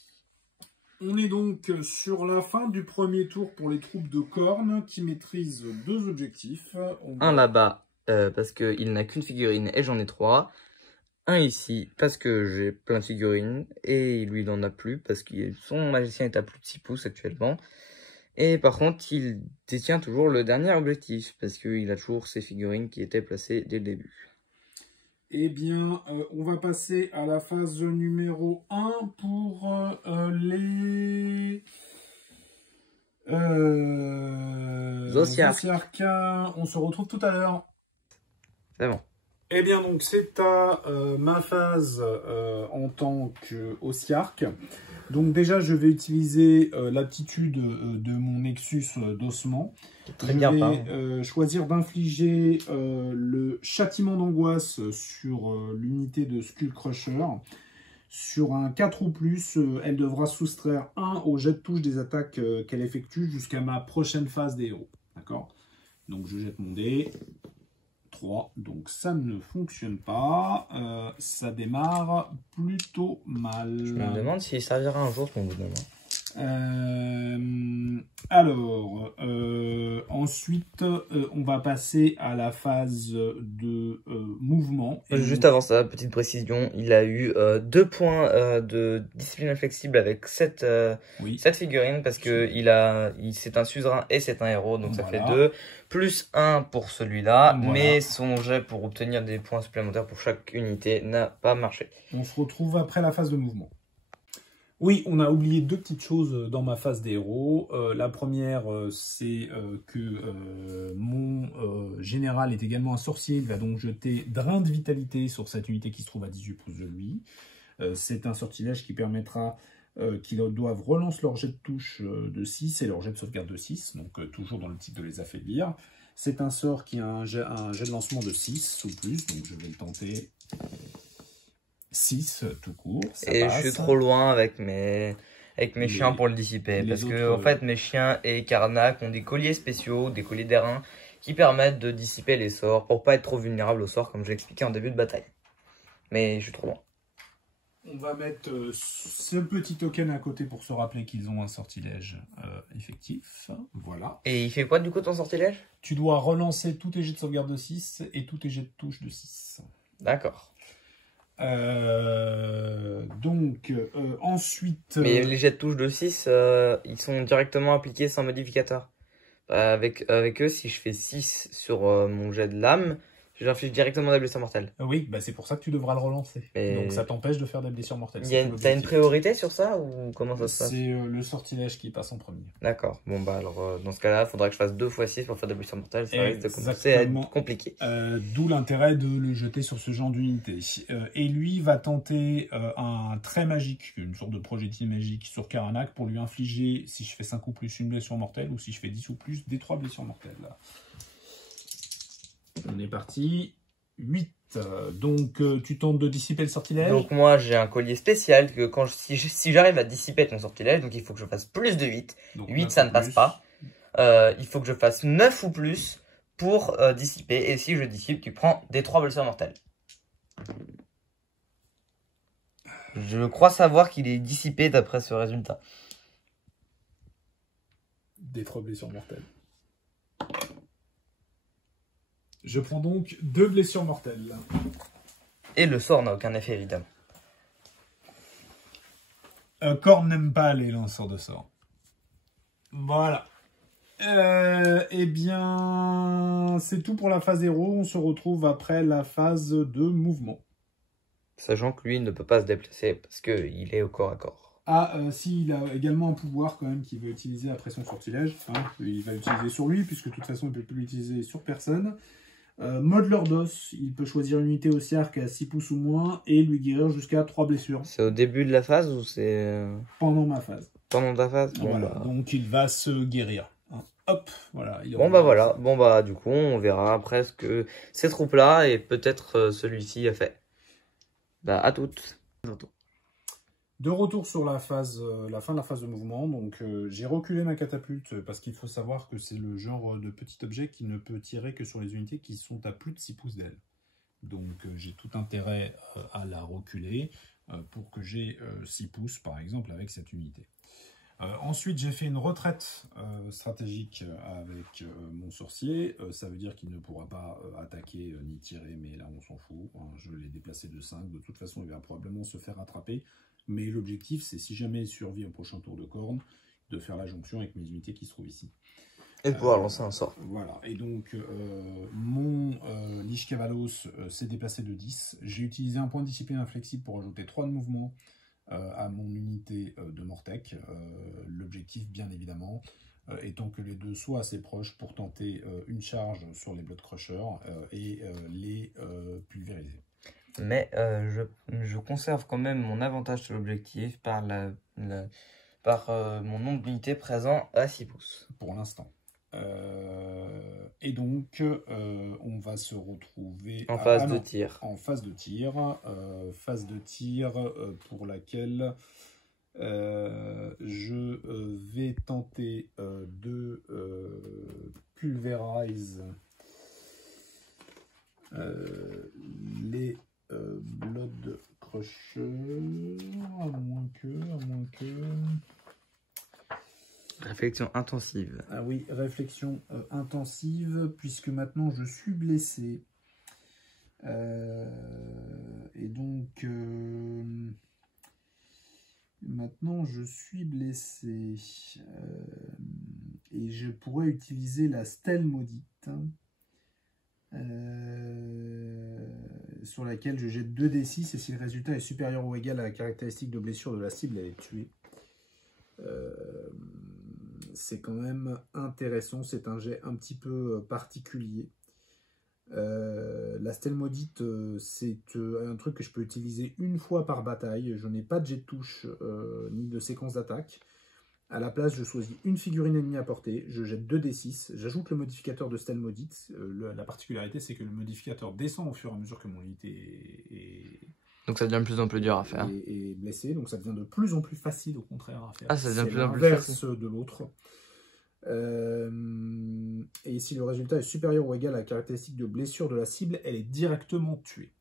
On est donc sur la fin du premier tour pour les troupes de Khorne qui maîtrisent 2 objectifs. Un là-bas, parce qu'il n'a qu'une figurine et j'en ai 3. Un ici, parce que j'ai plein de figurines. Et lui, il n'en a plus, parce que son magicien est à plus de 6 pouces actuellement. Et par contre, il détient toujours le dernier objectif, parce qu'il a toujours ses figurines qui étaient placées dès le début. Eh bien, on va passer à la phase numéro 1 pour les Zosiarques. On se retrouve tout à l'heure. C'est bon. Eh bien, donc, c'est à ma phase en tant qu'Ossiarque. Donc, déjà, je vais utiliser l'aptitude de mon Nexus d'ossement. Très bien, je vais choisir d'infliger le châtiment d'angoisse sur l'unité de Skull Crusher. Sur un 4 ou plus, elle devra soustraire 1 au jet de touche des attaques qu'elle effectue jusqu'à ma prochaine phase des héros. D'accord? Donc je jette mon dé. 3, donc ça ne fonctionne pas. Ça démarre plutôt mal. Je me demande s'il servira un jour ton gouvernement. Alors, ensuite, on va passer à la phase de mouvement. Juste avant ça, petite précision, il a eu 2 points de discipline inflexible avec 7 figurines parce que c'est un suzerain et c'est un héros, donc ça fait 2. Plus 1 pour celui-là, mais son jet pour obtenir des points supplémentaires pour chaque unité n'a pas marché. On se retrouve après la phase de mouvement. Oui, on a oublié 2 petites choses dans ma phase des héros. La première, c'est que mon général est également un sorcier. Il va donc jeter drain de vitalité sur cette unité qui se trouve à 18 pouces de lui. C'est un sortilège qui permettra qu'ils doivent relancer leur jet de touche de 6 et leur jet de sauvegarde de 6, donc toujours dans l'optique de les affaiblir. C'est un sort qui a un jet de lancement de 6 ou plus, donc je vais le tenter. 6 tout court, ça et passe. Je suis trop loin avec mes chiens pour le dissiper, parce que en fait mes chiens et Karanak ont des colliers spéciaux, des colliers d'airain, qui permettent de dissiper les sorts, pour pas être trop vulnérable aux sorts, comme j'ai expliqué en début de bataille. Mais je suis trop loin. On va mettre ce petit token à côté pour se rappeler qu'ils ont un sortilège effectif. Voilà. Et il fait quoi du coup ton sortilège? Tu dois relancer tous tes jets de sauvegarde de 6 et tous tes jets de touche de 6. D'accord. Donc, ensuite... Mais les jets de touche de 6, ils sont directement appliqués sans modificateur. Avec eux, si je fais 6 sur mon jet de lame, J'inflige directement des blessures mortelles. Oui, bah c'est pour ça que tu devras le relancer. Mais- Donc ça t'empêche de faire des blessures mortelles. T'as une priorité sur ça ou comment ça se passe? C'est le sortilège qui passe en premier. D'accord. Bon bah alors dans ce cas-là, il faudra que je fasse 2 x 6 pour faire des blessures mortelles. Ça risque de commencer à être compliqué. D'où l'intérêt de le jeter sur ce genre d'unité. Et lui va tenter un trait magique, une sorte de projectile magique sur Karanak pour lui infliger, si je fais 5 ou plus, une blessure mortelle, ou si je fais 10 ou plus, des 3 blessures mortelles. Là. On est parti. 8. Donc, tu tentes de dissiper le sortilège. Donc moi, j'ai un collier spécial que si j'arrive à dissiper avec mon sortilège, donc il faut que je fasse plus de 8. Donc, 8, ça ne passe pas. Il faut que je fasse 9 ou plus pour dissiper. Et si je dissipe, tu prends des 3 blessures mortelles. Je crois savoir qu'il est dissipé d'après ce résultat. Des 3 blessures mortelles. Je prends donc 2 blessures mortelles. Et le sort n'a aucun effet, évidemment. Korn n'aime pas les lanceurs de sorts. Voilà. Eh bien, c'est tout pour la phase héros. On se retrouve après la phase de mouvement. Sachant que lui ne peut pas se déplacer parce qu'il est au corps à corps. Ah, si, il a également un pouvoir quand même qu'il veut utiliser après son sortilège. Hein, il va l'utiliser sur lui, puisque de toute façon, il ne peut plus l'utiliser sur personne. Mode Lordos, il peut choisir une unité aussi arc à 6 pouces ou moins et lui guérir jusqu'à 3 blessures. C'est au début de la phase ou c'est... Pendant ma phase. Pendant ta phase bon, voilà, bah... donc il va se guérir. Hein. Hop, voilà. Bon bah voilà, bon bah du coup on verra après ce que ces troupes-là et peut-être celui-ci a fait. Bah à toutes. De retour sur la fin de la phase de mouvement, donc j'ai reculé ma catapulte parce qu'il faut savoir que c'est le genre de petit objet qui ne peut tirer que sur les unités qui sont à plus de 6 pouces d'aile. Donc j'ai tout intérêt à la reculer pour que j'ai 6 pouces par exemple avec cette unité. Ensuite j'ai fait une retraite stratégique avec mon sorcier, ça veut dire qu'il ne pourra pas attaquer ni tirer, mais là on s'en fout, hein. Je l'ai déplacé de 5, de toute façon il va probablement se faire attraper. Mais l'objectif, c'est si jamais il survit au prochain tour de Korn, de faire la jonction avec mes unités qui se trouvent ici. Et de pouvoir lancer un sort. Voilà, et donc mon Lich Cavalos s'est déplacé de 10. J'ai utilisé un point de discipline inflexible pour ajouter 3 de mouvement à mon unité de Mortek. L'objectif, bien évidemment, étant que les deux soient assez proches pour tenter une charge sur les Blood Crushers et les pulvériser. Mais je conserve quand même mon avantage sur l'objectif par, mon nombre d'unités présent à 6 pouces. Pour l'instant. Et donc, on va se retrouver en phase de tir. En phase de tir. Phase de tir pour laquelle je vais tenter de pulvériser les Blood Crusher, à moins que... Réflexion intensive. Ah oui, réflexion intensive, puisque maintenant je suis blessé. Et donc, maintenant je suis blessé. Et je pourrais utiliser la stèle maudite. Sur laquelle je jette 2d6 et si le résultat est supérieur ou égal à la caractéristique de blessure de la cible, elle est tuée. C'est quand même intéressant, c'est un jet un petit peu particulier. La stèle maudite, c'est un truc que je peux utiliser une fois par bataille. Je n'ai pas de jet de touche ni de séquence d'attaque. À la place, je choisis une figurine ennemie à portée, je jette 2d6, j'ajoute le modificateur de stèle maudite. La particularité, c'est que le modificateur descend au fur et à mesure que mon unité est... Donc ça devient de plus en plus dur à faire. Et blessé, donc ça devient de plus en plus facile au contraire à faire. Ah, ça devient de plus en plus facile de l'autre. Et si le résultat est supérieur ou égal à la caractéristique de blessure de la cible, elle est directement tuée.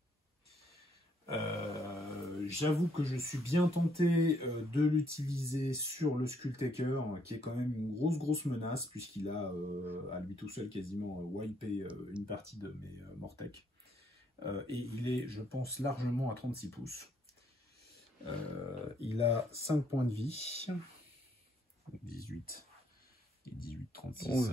J'avoue que je suis bien tenté de l'utiliser sur le Skulltaker, qui est quand même une grosse menace, puisqu'il a à lui tout seul quasiment wipé une partie de mes Mortek. Et il est, je pense, largement à 36 pouces. Il a 5 points de vie. 18 et 18, 36.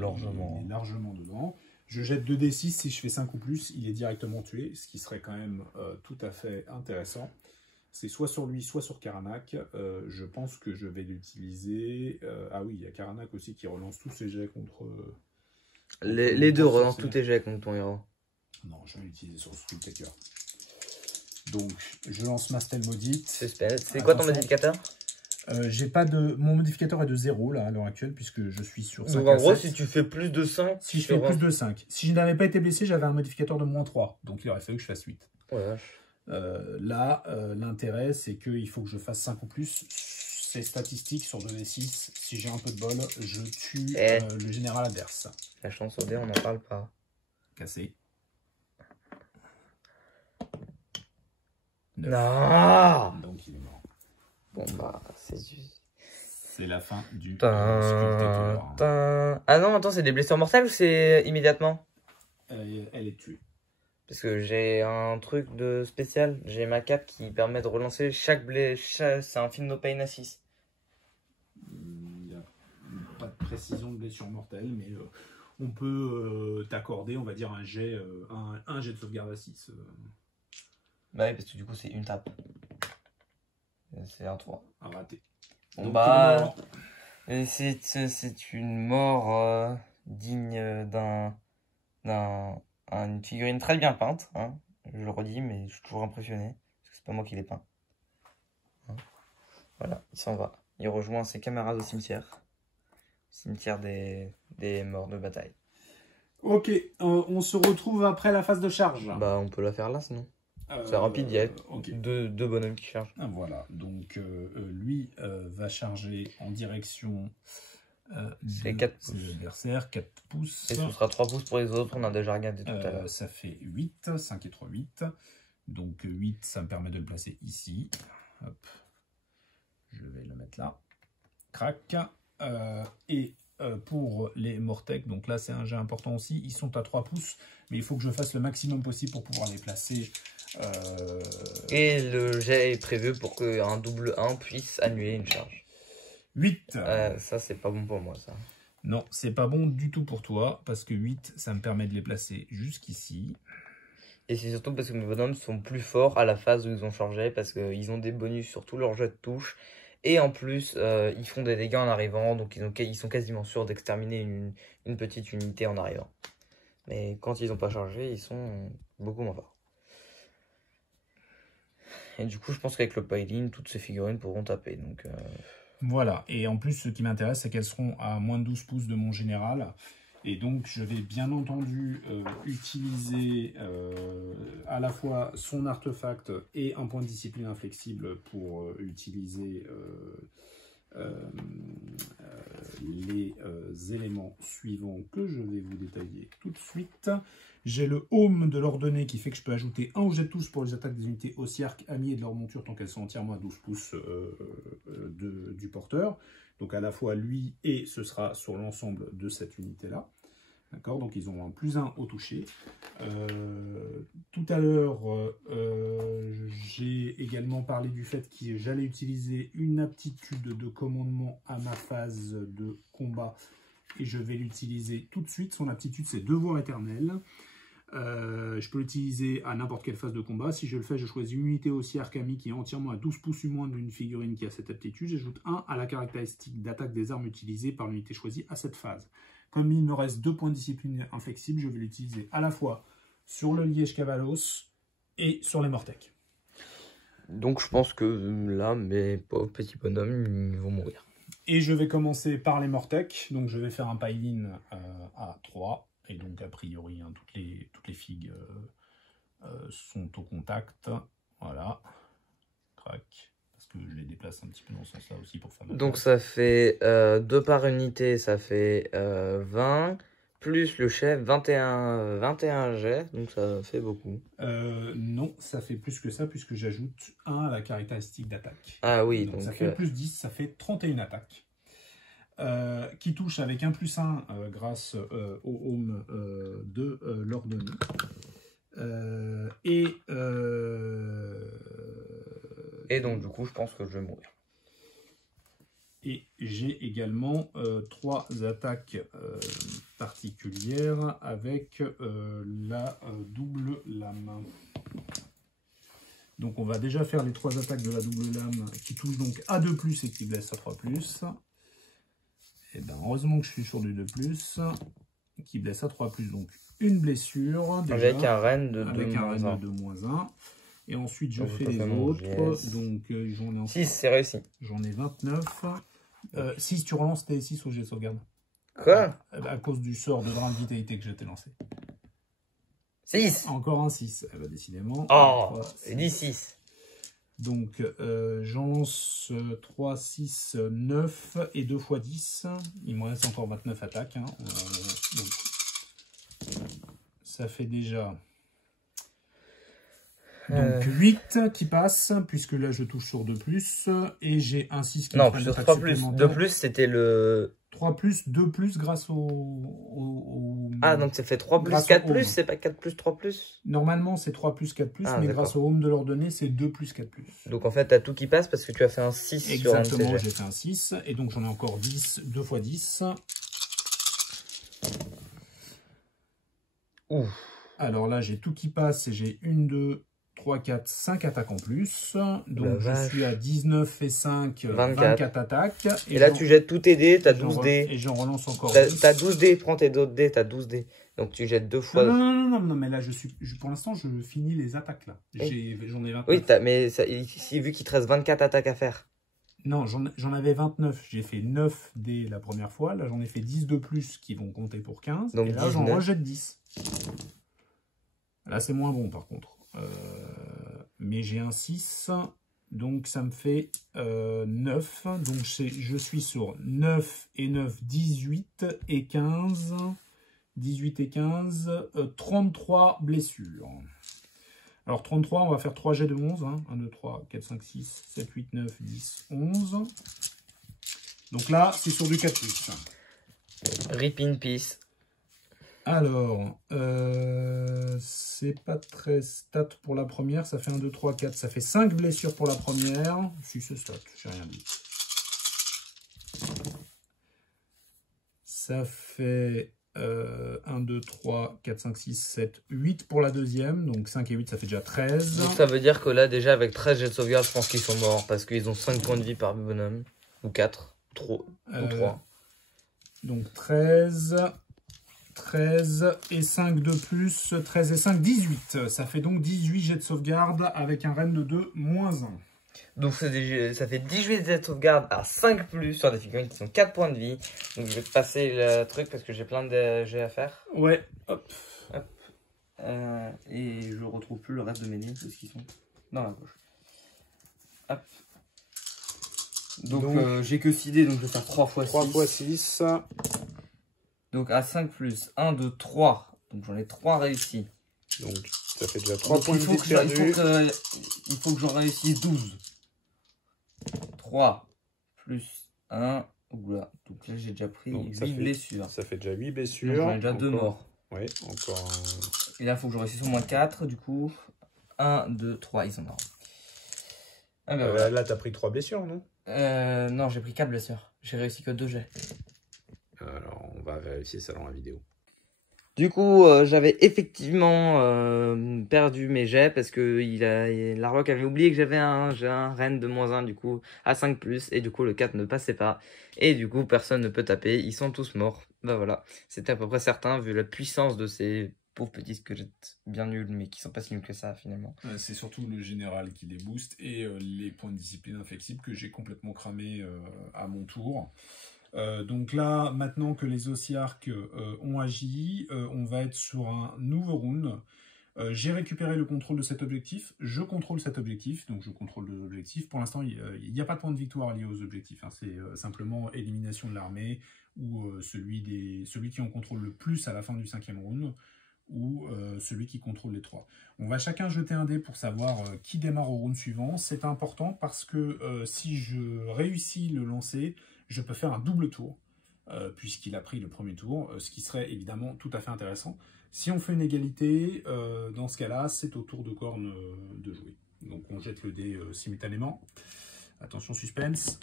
Largement. Il est largement dedans. Je jette 2d6, si je fais 5 ou plus, il est directement tué, ce qui serait quand même tout à fait intéressant. C'est soit sur lui, soit sur Karanak. Je pense que je vais l'utiliser... ah oui, il y a Karanak aussi qui relance tous ses jets contre... Les deux relancent tous tes jets contre ton héros. Non, je vais l'utiliser sur Skulltaker. Donc, je lance ma stèle maudite. C'est quoi ton modificateur? J'ai pas de... Mon modificateur est de 0 là, à l'heure actuelle, puisque je suis sur 5. Donc en gros, si tu fais plus de 5... Si je fais plus de 5. Si je n'avais pas été blessé, j'avais un modificateur de moins 3. Donc il aurait fallu que je fasse 8. Ouais. Là, l'intérêt, c'est qu'il faut que je fasse 5 ou plus. C'est statistique sur 2d6. Si j'ai un peu de bol, je tue le général adverse. La chance au dé, on n'en parle pas. Cassé. Non. Donc il est mort. Bon bah, c'est la fin du Sculptateur. Ah non, attends, c'est des blessures mortelles ou c'est immédiatement? Elle est tuée. Parce que j'ai un truc de spécial. J'ai ma cape qui permet de relancer chaque blessure. C'est un film no pain à 6. Il n'y a pas de précision de blessure mortelle, mais on peut t'accorder, on va dire, un jet de sauvegarde à 6. Bah oui, parce que du coup, c'est une tape. C'est un 3. Un raté. Bon, donc, bah, c'est une mort digne d'une figurine très bien peinte. Hein. Je le redis, mais je suis toujours impressionné. Parce que c'est pas moi qui l'ai peint. Hein. Voilà, il s'en va. Il rejoint ses camarades au cimetière. Cimetière des morts de bataille. Ok, on se retrouve après la phase de charge. Bah, on peut la faire là, sinon. C'est rapide, il y a deux bonhommes qui chargent. Voilà, donc lui va charger en direction de 4 pouces. L'adversaire, 4 pouces. Et ce sera 3 pouces pour les autres, on a déjà regardé tout à l'heure. Ça fait 8, 5 et 3, 8. Donc 8, ça me permet de le placer ici. Hop. Je vais le mettre là. Crac. Et pour les Mortec, donc là c'est un jet important aussi, ils sont à 3 pouces, mais il faut que je fasse le maximum possible pour pouvoir les placer. Et le jet est prévu pour qu'un double 1 puisse annuler une charge. 8. Ça c'est pas bon pour moi ça. Non, c'est pas bon du tout pour toi, parce que 8, ça me permet de les placer jusqu'ici. Et c'est surtout parce que mes bonhommes sont plus forts à la phase où ils ont chargé, parce qu'ils ont des bonus sur tous leurs jets de touche. Et en plus, ils font des dégâts en arrivant, donc ils sont quasiment sûrs d'exterminer une petite unité en arrivant. Mais quand ils n'ont pas chargé, ils sont beaucoup moins forts. Et du coup, je pense qu'avec le piling, toutes ces figurines pourront taper. Donc, Voilà, et en plus, ce qui m'intéresse, c'est qu'elles seront à moins de 12 pouces de mon général. Et donc, je vais bien entendu utiliser à la fois son artefact et un point de discipline inflexible pour utiliser les éléments suivants que je vais vous détailler tout de suite. J'ai le home de l'ordonnée qui fait que je peux ajouter un jet de touche pour les attaques des unités Ossiarques, amis et de leur monture tant qu'elles sont entièrement à 12 pouces du porteur. Donc à la fois lui et ce sera sur l'ensemble de cette unité-là. D'accord, donc ils ont un +1 au toucher. Tout à l'heure, j'ai également parlé du fait que j'allais utiliser une aptitude de commandement à ma phase de combat. Et je vais l'utiliser tout de suite. Son aptitude, c'est Devoir éternel. Je peux l'utiliser à n'importe quelle phase de combat. Si je le fais, je choisis une unité aussi Arcami qui est entièrement à 12 pouces ou moins d'une figurine qui a cette aptitude. J'ajoute 1 à la caractéristique d'attaque des armes utilisées par l'unité choisie à cette phase. Comme il me reste 2 points de discipline inflexibles, je vais l'utiliser à la fois sur le Liège Cavalos et sur les Mortec. Donc je pense que là, mes pauvres petits bonhommes, ils vont mourir. Et je vais commencer par les Mortec. Donc je vais faire un pile-in à 3. Et donc a priori, hein, toutes les figues sont au contact. Voilà. Crac. Parce que je les déplace un petit peu dans ce sens-là aussi pour faire... Donc ça fait 2 par unité, ça fait 20. Plus le chef, 21 jets, donc ça fait beaucoup. Non, ça fait plus que ça, puisque j'ajoute 1 à la caractéristique d'attaque. Ah oui, donc ça fait plus 10, ça fait 31 attaques. Qui touche avec un +1 grâce au home de l'ordonnée. Et donc du coup, je pense que je vais mourir. Et j'ai également 3 attaques particulière avec la double lame. Donc on va déjà faire les 3 attaques de la double lame qui touchent donc à 2+, et qui blessent à 3+. Et bien heureusement que je suis sur du 2+, qui blesse à 3+, donc une blessure. Déjà, avec un renne de avec 2 un renne -1. de -1. Et ensuite je Donc, fais je les fais mon autres. GS. Donc j'en ai 6, c'est réussi. J'en ai 29. 6, tu relances tes 6 au jet de sauvegarde. Quoi? À cause du sort de drain de vitalité que je t'ai lancé. 6. Encore un 6. Décidément. Oh, c'est 10, 6. Donc, j'en lance 3, 6, 9 et 2 x 10. Il me reste encore 29 attaques. Hein. Donc, ça fait déjà... Donc 8 qui passe, puisque là je touche sur 2+, et j'ai un 6 qui non, me prend sur d'attaque 3+. supplémentaire. 2+, c'était le... 3+, 2+, grâce au... Ah, donc ça fait 3+, grâce 4+, au c'est pas 4+, 3+. Normalement, c'est 3+, 4+, Ah, mais d'accord. grâce au home de leur donner, c'est 2+, 4+. Donc en fait, t'as tout qui passe parce que tu as fait un 6 Exactement, sur un de tes j'ai jets. fait un 6, et donc j'en ai encore 10, 2 x 10. Ouf. Alors là, j'ai tout qui passe, et j'ai 1, 2, 3, 4, 5 attaques en plus. Donc je suis à 19 et 5, 24 attaques. Et là, tu jettes tous tes dés, t'as 12 Et dés. j'en relance encore. T'as 12 dés, prends tes autres dés, t'as 12 dés. Donc tu jettes 2 fois. Non, mais là, pour l'instant, je finis les attaques là. Oui. J'en ai 29. Oui, mais ça, ici, vu qu'il te reste 24 attaques à faire. Non, j'en avais 29. J'ai fait 9 dès la première fois. Là, j'en ai fait 10 de plus qui vont compter pour 15. Donc et là, j'en 19. rejette 10. Là, c'est moins bon par contre. Mais j'ai un 6. Donc, ça me fait 9. Donc, je suis sur 9 et 9, 18 et 15. 18 et 15, 33 blessures. Alors 33, on va faire 3 jets de 11. Hein. 1, 2, 3, 4, 5, 6, 7, 8, 9, 10, 11. Donc là, c'est sur du 4+. Rip in peace. Alors, c'est pas très stat pour la première. Ça fait 1, 2, 3, 4. Ça fait 5 blessures pour la première. Si c'est stat, j'ai rien dit. Ça fait... 1, 2, 3, 4, 5, 6, 7, 8 pour la deuxième. Donc 5 et 8, ça fait déjà 13. Donc ça veut dire que là, déjà, avec 13 jets de sauvegarde, je pense qu'ils sont morts. Parce qu'ils ont 5 points de vie par bonhomme. Ou 4. Ou 3. Donc 13. 13 et 5 de plus. 13 et 5, 18. Ça fait donc 18 jets de sauvegarde avec un renne de 2, -1. Donc ça fait 18 jets de sauvegarde à 5+, sur des figurines qui sont 4 points de vie. Donc je vais te passer le truc parce que j'ai plein de jets à faire. Ouais, hop. Et je retrouve plus le reste de mes lignes parce qu'ils sont dans la poche. Hop. Donc j'ai que 6 dés, donc je vais faire 3 x 6. 3 x 6. Donc à 5 plus 1, 2, 3. Donc j'en ai 3 réussis. Donc ça fait déjà 3 Donc, points de vie perdus. il faut que j'en réussisse 12. 3 plus 1. Oula, donc là j'ai déjà pris 8 blessures. Ça fait déjà 8 blessures. J'en ai déjà 2 morts. Ouais, encore Et là il faut que je réussisse au moins 4 du coup. 1, 2, 3, ils sont morts. Ah bah, voilà. Là, t'as pris 3 blessures, non? Non, j'ai pris 4 blessures. J'ai réussi que 2 jets. Alors, on va vérifier ça dans la vidéo. Du coup, j'avais effectivement perdu mes jets parce que Larlock avait oublié que j'avais un renne de -1 du coup à 5+, et du coup le 4 ne passait pas. Et du coup, personne ne peut taper, ils sont tous morts. Bah voilà, c'était à peu près certain vu la puissance de ces pauvres petits squelettes bien nuls, mais qui sont pas si nuls que ça finalement. C'est surtout le général qui les booste et les points de discipline inflexibles que j'ai complètement cramé à mon tour. Donc là, maintenant que les Ossiarques ont agi, on va être sur un nouveau round. J'ai récupéré le contrôle de cet objectif, je contrôle cet objectif, donc je contrôle 2 objectifs. Pour l'instant, il n'y a pas de point de victoire lié aux objectifs, hein. C'est simplement élimination de l'armée, ou celui qui en contrôle le plus à la fin du 5e round, ou celui qui contrôle les 3. On va chacun jeter un dé pour savoir qui démarre au round suivant. C'est important parce que si je réussis le lancer, je peux faire un double tour, puisqu'il a pris le premier tour, ce qui serait évidemment tout à fait intéressant. Si on fait une égalité, dans ce cas-là, c'est au tour de Corne de jouer. Donc on jette le dé simultanément. Attention, suspense.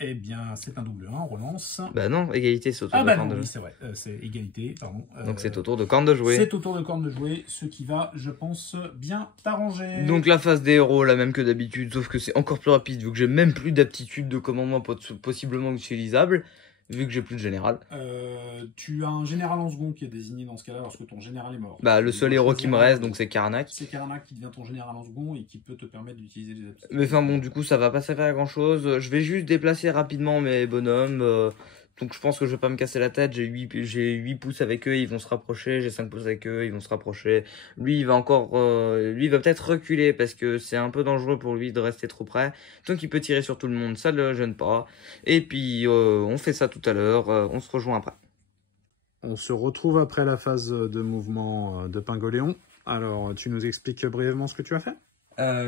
Eh bien, c'est un double 1, on relance. Bah non, égalité, c'est au tour Ah de bah corne non, de oui, jouer. c'est vrai, c'est égalité, pardon. Donc c'est au tour de corne de jouer. C'est au tour de corne de jouer, ce qui va, je pense, bien t'arranger. Donc la phase des héros, la même que d'habitude, sauf que c'est encore plus rapide, vu que j'ai même plus d'aptitude de commandement possiblement utilisable, vu que j'ai plus de général. Tu as un général en second qui est désigné dans ce cas-là lorsque ton général est mort. Bah le seul héros qui me reste, donc c'est Karanak. C'est Karanak qui devient ton général en second et qui peut te permettre d'utiliser les aptitudes. Mais enfin bon, du coup ça va pas servir à grand chose. Je vais juste déplacer rapidement mes bonhommes. Donc je pense que je vais pas me casser la tête. J'ai 8 pouces avec eux, ils vont se rapprocher. J'ai 5 pouces avec eux, ils vont se rapprocher. Lui il va encore, lui il va peut-être reculer parce que c'est un peu dangereux pour lui de rester trop près. Donc il peut tirer sur tout le monde, ça ne le gêne pas. Et puis on fait ça tout à l'heure, on se rejoint après. On se retrouve après la phase de mouvement de Pingoléon. Alors tu nous expliques brièvement ce que tu as fait?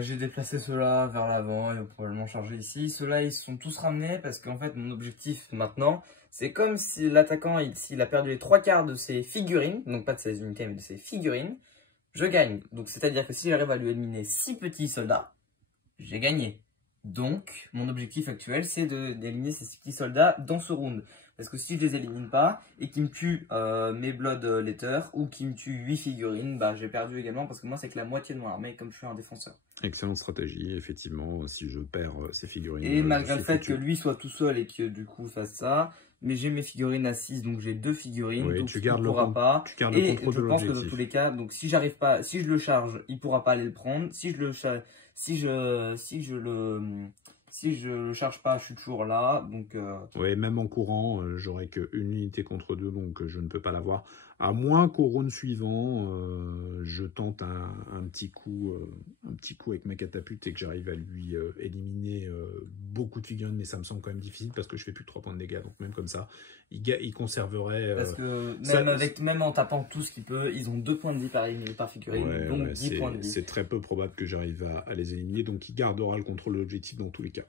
J'ai déplacé ceux-là vers l'avant, ils vont probablement charger ici. Ceux-là, ils se sont tous ramenés parce qu'en fait, mon objectif maintenant, c'est comme si l'attaquant, s'il a perdu les 3/4 de ses figurines, donc pas de ses unités, mais de ses figurines, je gagne. Donc, c'est-à-dire que si j'arrive à lui éliminer 6 petits soldats, j'ai gagné. Donc, mon objectif actuel, c'est d'éliminer ces 6 petits soldats dans ce round. Parce que si je les élimine pas et qu'ils me tuent mes Blood Letters ou qu'ils me tuent 8 figurines, bah j'ai perdu également parce que moi c'est que la moitié de mon armée comme je suis un défenseur. Excellente stratégie, effectivement, si je perds ces figurines. Et malgré le fait que lui soit tout seul et que du coup fasse ça, mais j'ai mes figurines à 6, donc j'ai 2 figurines, oui, donc tu gardes il pourra pas. Tu gardes et le contrôle je de pense que l'objectif. dans tous les cas, donc si j'arrive pas, si je le charge, il pourra pas aller le prendre. Si je le charge pas, je suis toujours là. Donc oui, même en courant, j'aurai qu'une unité contre 2, donc je ne peux pas l'avoir. À moins qu'au round suivant, je tente un petit coup avec ma catapulte et que j'arrive à lui éliminer beaucoup de figurines, mais ça me semble quand même difficile parce que je fais plus de 3 points de dégâts. Donc même comme ça, il conserverait... parce que même en tapant tout ce qu'il peut, ils ont 2 points de vie par figurine, ouais, donc ouais, 10 points de vie. C'est très peu probable que j'arrive à les éliminer, donc il gardera le contrôle de l'objectif dans tous les cas.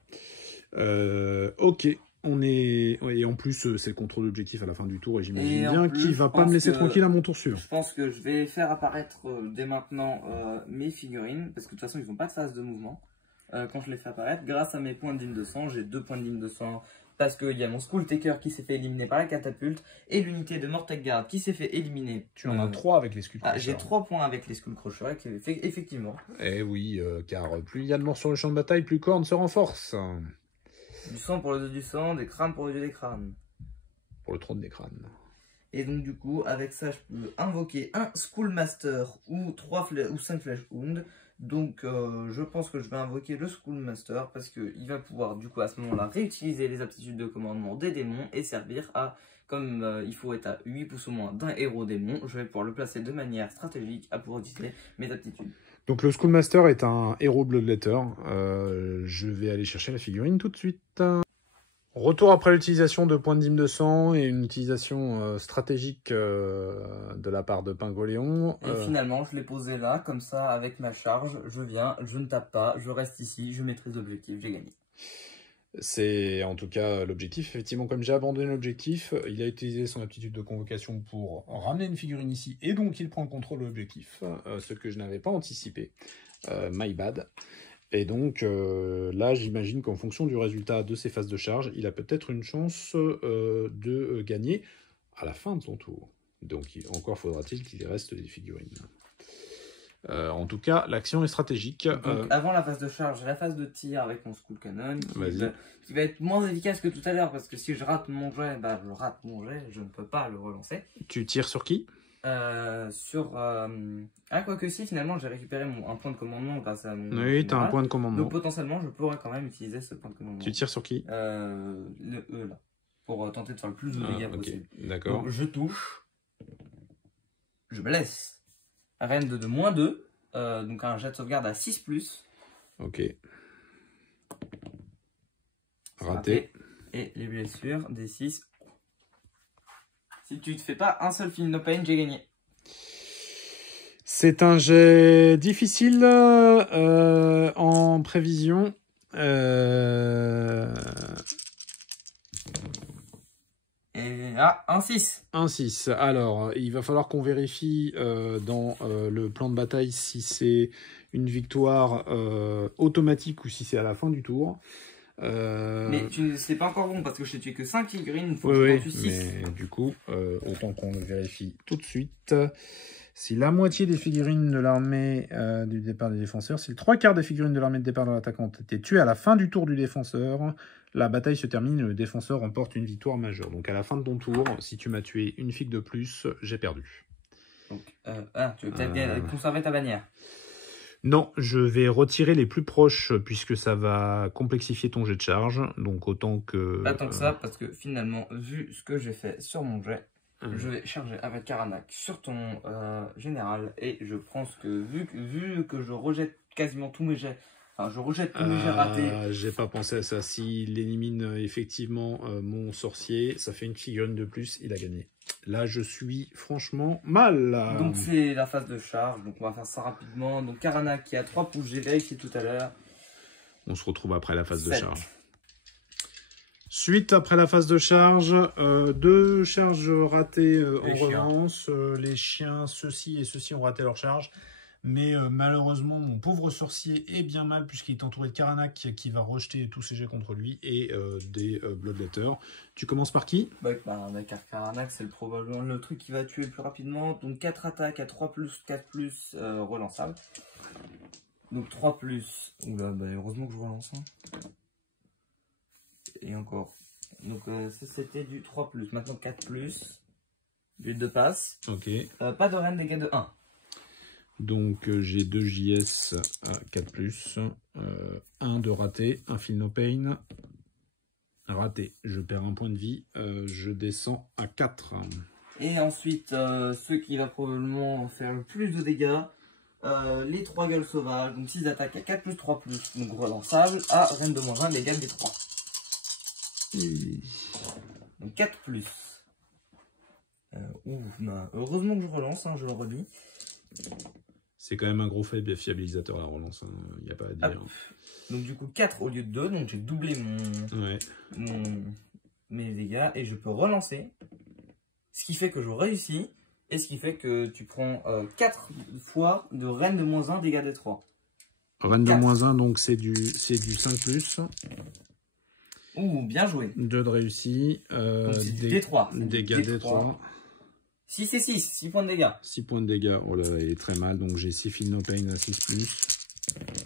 Ok, et en plus c'est le contrôle d'objectif à la fin du tour et j'imagine bien qu'il va pas me laisser tranquille à mon tour suivant. Je pense que je vais faire apparaître dès maintenant mes figurines parce que de toute façon ils n'ont pas de phase de mouvement quand je les fais apparaître. Grâce à mes points d'hymne de sang, j'ai 2 points d'hymne de sang parce qu'il y a mon Skull Taker qui s'est fait éliminer par la catapulte et l'unité de Mortec Guard qui s'est fait éliminer. Tu en as 3 avec les Skull Crusher. J'ai 3 points avec les Skull Crusher, effectivement. Eh oui, car plus il y a de morts sur le champ de bataille, plus Khorne se renforce. Du sang pour le dieu du sang, des crânes pour le dieu des crânes. Pour le trône des crânes. Et donc du coup, avec ça, je peux invoquer un Schoolmaster ou 5 Flash Wound. Donc je pense que je vais invoquer le Schoolmaster parce qu'il va pouvoir du coup à ce moment-là réutiliser les aptitudes de commandement des démons et servir à, comme il faut être à 8 pouces au moins d'un héros démon, je vais pouvoir le placer de manière stratégique à pouvoir utiliser mes aptitudes. Donc le Schoolmaster est un héros Bloodletter. Je vais aller chercher la figurine tout de suite. Retour après l'utilisation de points d'hymne de sang et une utilisation stratégique de la part de Pingoléon. Et finalement, je l'ai posé là, comme ça, avec ma charge. Je viens, je ne tape pas, je reste ici, je maîtrise l'objectif, j'ai gagné. C'est en tout cas l'objectif. Effectivement, comme j'ai abandonné l'objectif, il a utilisé son aptitude de convocation pour ramener une figurine ici, et donc il prend le contrôle de l'objectif, ce que je n'avais pas anticipé. My bad. Et donc là, j'imagine qu'en fonction du résultat de ses phases de charge, il a peut-être une chance de gagner à la fin de son tour. Donc encore faudra-t-il qu'il reste des figurines. En tout cas, l'action est stratégique. Donc, avant la phase de charge, j'ai la phase de tir avec mon Skull Cannon qui va être moins efficace que tout à l'heure parce que si je rate mon jet, bah, je rate mon jet, je ne peux pas le relancer. Tu tires sur qui? Quoique si, finalement, j'ai récupéré un point de commandement grâce à mon... Oui, tu as un point de commandement. Donc potentiellement, je pourrais quand même utiliser ce point de commandement. Tu tires sur qui? Le E, là. Pour tenter de faire le plus de dégâts possible. D'accord. Je touche. Je blesse. Reine de -2. Donc un jet de sauvegarde à 6+. Ok. Raté. Et les blessures, des 6. Si tu te fais pas un seul feel no pain, j'ai gagné. C'est un jet difficile en prévision. Et un 6. Un 6. Alors, il va falloir qu'on vérifie dans le plan de bataille si c'est une victoire automatique ou si c'est à la fin du tour. Mais c'est pas encore bon parce que je t'ai tué que 5 figurines, il faut Oui, que oui, tu tue 6. mais du coup, autant qu'on le vérifie tout de suite. Si la moitié des figurines de l'armée du départ des défenseurs, si le 3/4 des figurines de l'armée de départ de l'attaquant ont été tuées à la fin du tour du défenseur, la bataille se termine et le défenseur remporte une victoire majeure. Donc à la fin de ton tour, si tu m'as tué une figue de plus, j'ai perdu. Donc, tu veux peut-être conserver ta bannière. Non, je vais retirer les plus proches puisque ça va complexifier ton jet de charge. Donc autant que... Pas tant que ça, parce que finalement, vu ce que j'ai fait sur mon jet, je vais charger avec Karanak sur ton général. Et je pense que vu que je rejette quasiment tous mes jets, enfin je rejette tous mes jets ratés. J'ai pas pensé à ça. S'il élimine effectivement mon sorcier, ça fait une figurine de plus, il a gagné. Là, je suis franchement mal. Donc c'est la phase de charge, donc on va faire ça rapidement. Donc Karanak qui a 3 pouces, j'ai vérifié tout à l'heure. On se retrouve après la phase 7. de charge. Suite, après la phase de charge, 2 charges ratées en relance. Les chiens, ceux-ci et ceux-ci ont raté leur charge. Mais malheureusement, mon pauvre sorcier est bien mal puisqu'il est entouré de Karanak qui va rejeter tous ses jets contre lui et des Bloodletters. Tu commences par qui? Avec Karanak, c'est probablement le truc qui va tuer le plus rapidement. Donc 4 attaques à 3+, 4+, relançable. Donc 3+. Oula, heureusement que je relance. Hein. Et encore. Donc ça c'était du 3+. Maintenant 4+. L'huile de passe. Ok. Pas de reine, dégâts de 1. Donc j'ai 2 JS à 4+, 1 de raté, un Feel No Pain, raté, je perds un point de vie, je descends à 4. Et ensuite, ce qui va probablement faire le plus de dégâts, les 3 gueules sauvages, donc 6 attaques à 4+, 3+, donc relançable, à reine de -1, dégâts des 3. Donc 4+. Heureusement que je relance, hein, je le redis. C'est quand même un gros faible fiabilisateur la relance, il n'y a pas à dire. Donc du coup 4 au lieu de 2, donc j'ai doublé mes dégâts et je peux relancer. Ce qui fait que je réussis et ce qui fait que tu prends 4 fois de reine de -1 dégâts des 3. Reine de -1 donc c'est du 5+. Ouh, bien joué. 2 de réussi. Dégâts des 3. 6 et 6 points de dégâts. 6 points de dégâts, oh là là, il est très mal, donc j'ai 6 Feel No Pain à 6+,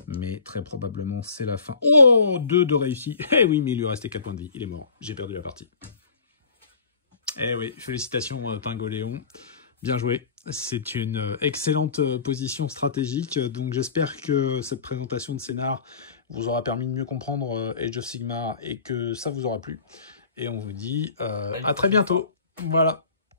mais très probablement c'est la fin. Oh, 2 de réussi, eh oui, mais il lui restait 4 points de vie, il est mort, j'ai perdu la partie. Eh oui, félicitations Tingoléon, bien joué, c'est une excellente position stratégique, donc j'espère que cette présentation de scénar vous aura permis de mieux comprendre Age of Sigmar et que ça vous aura plu, et on vous dit à très bientôt, voilà.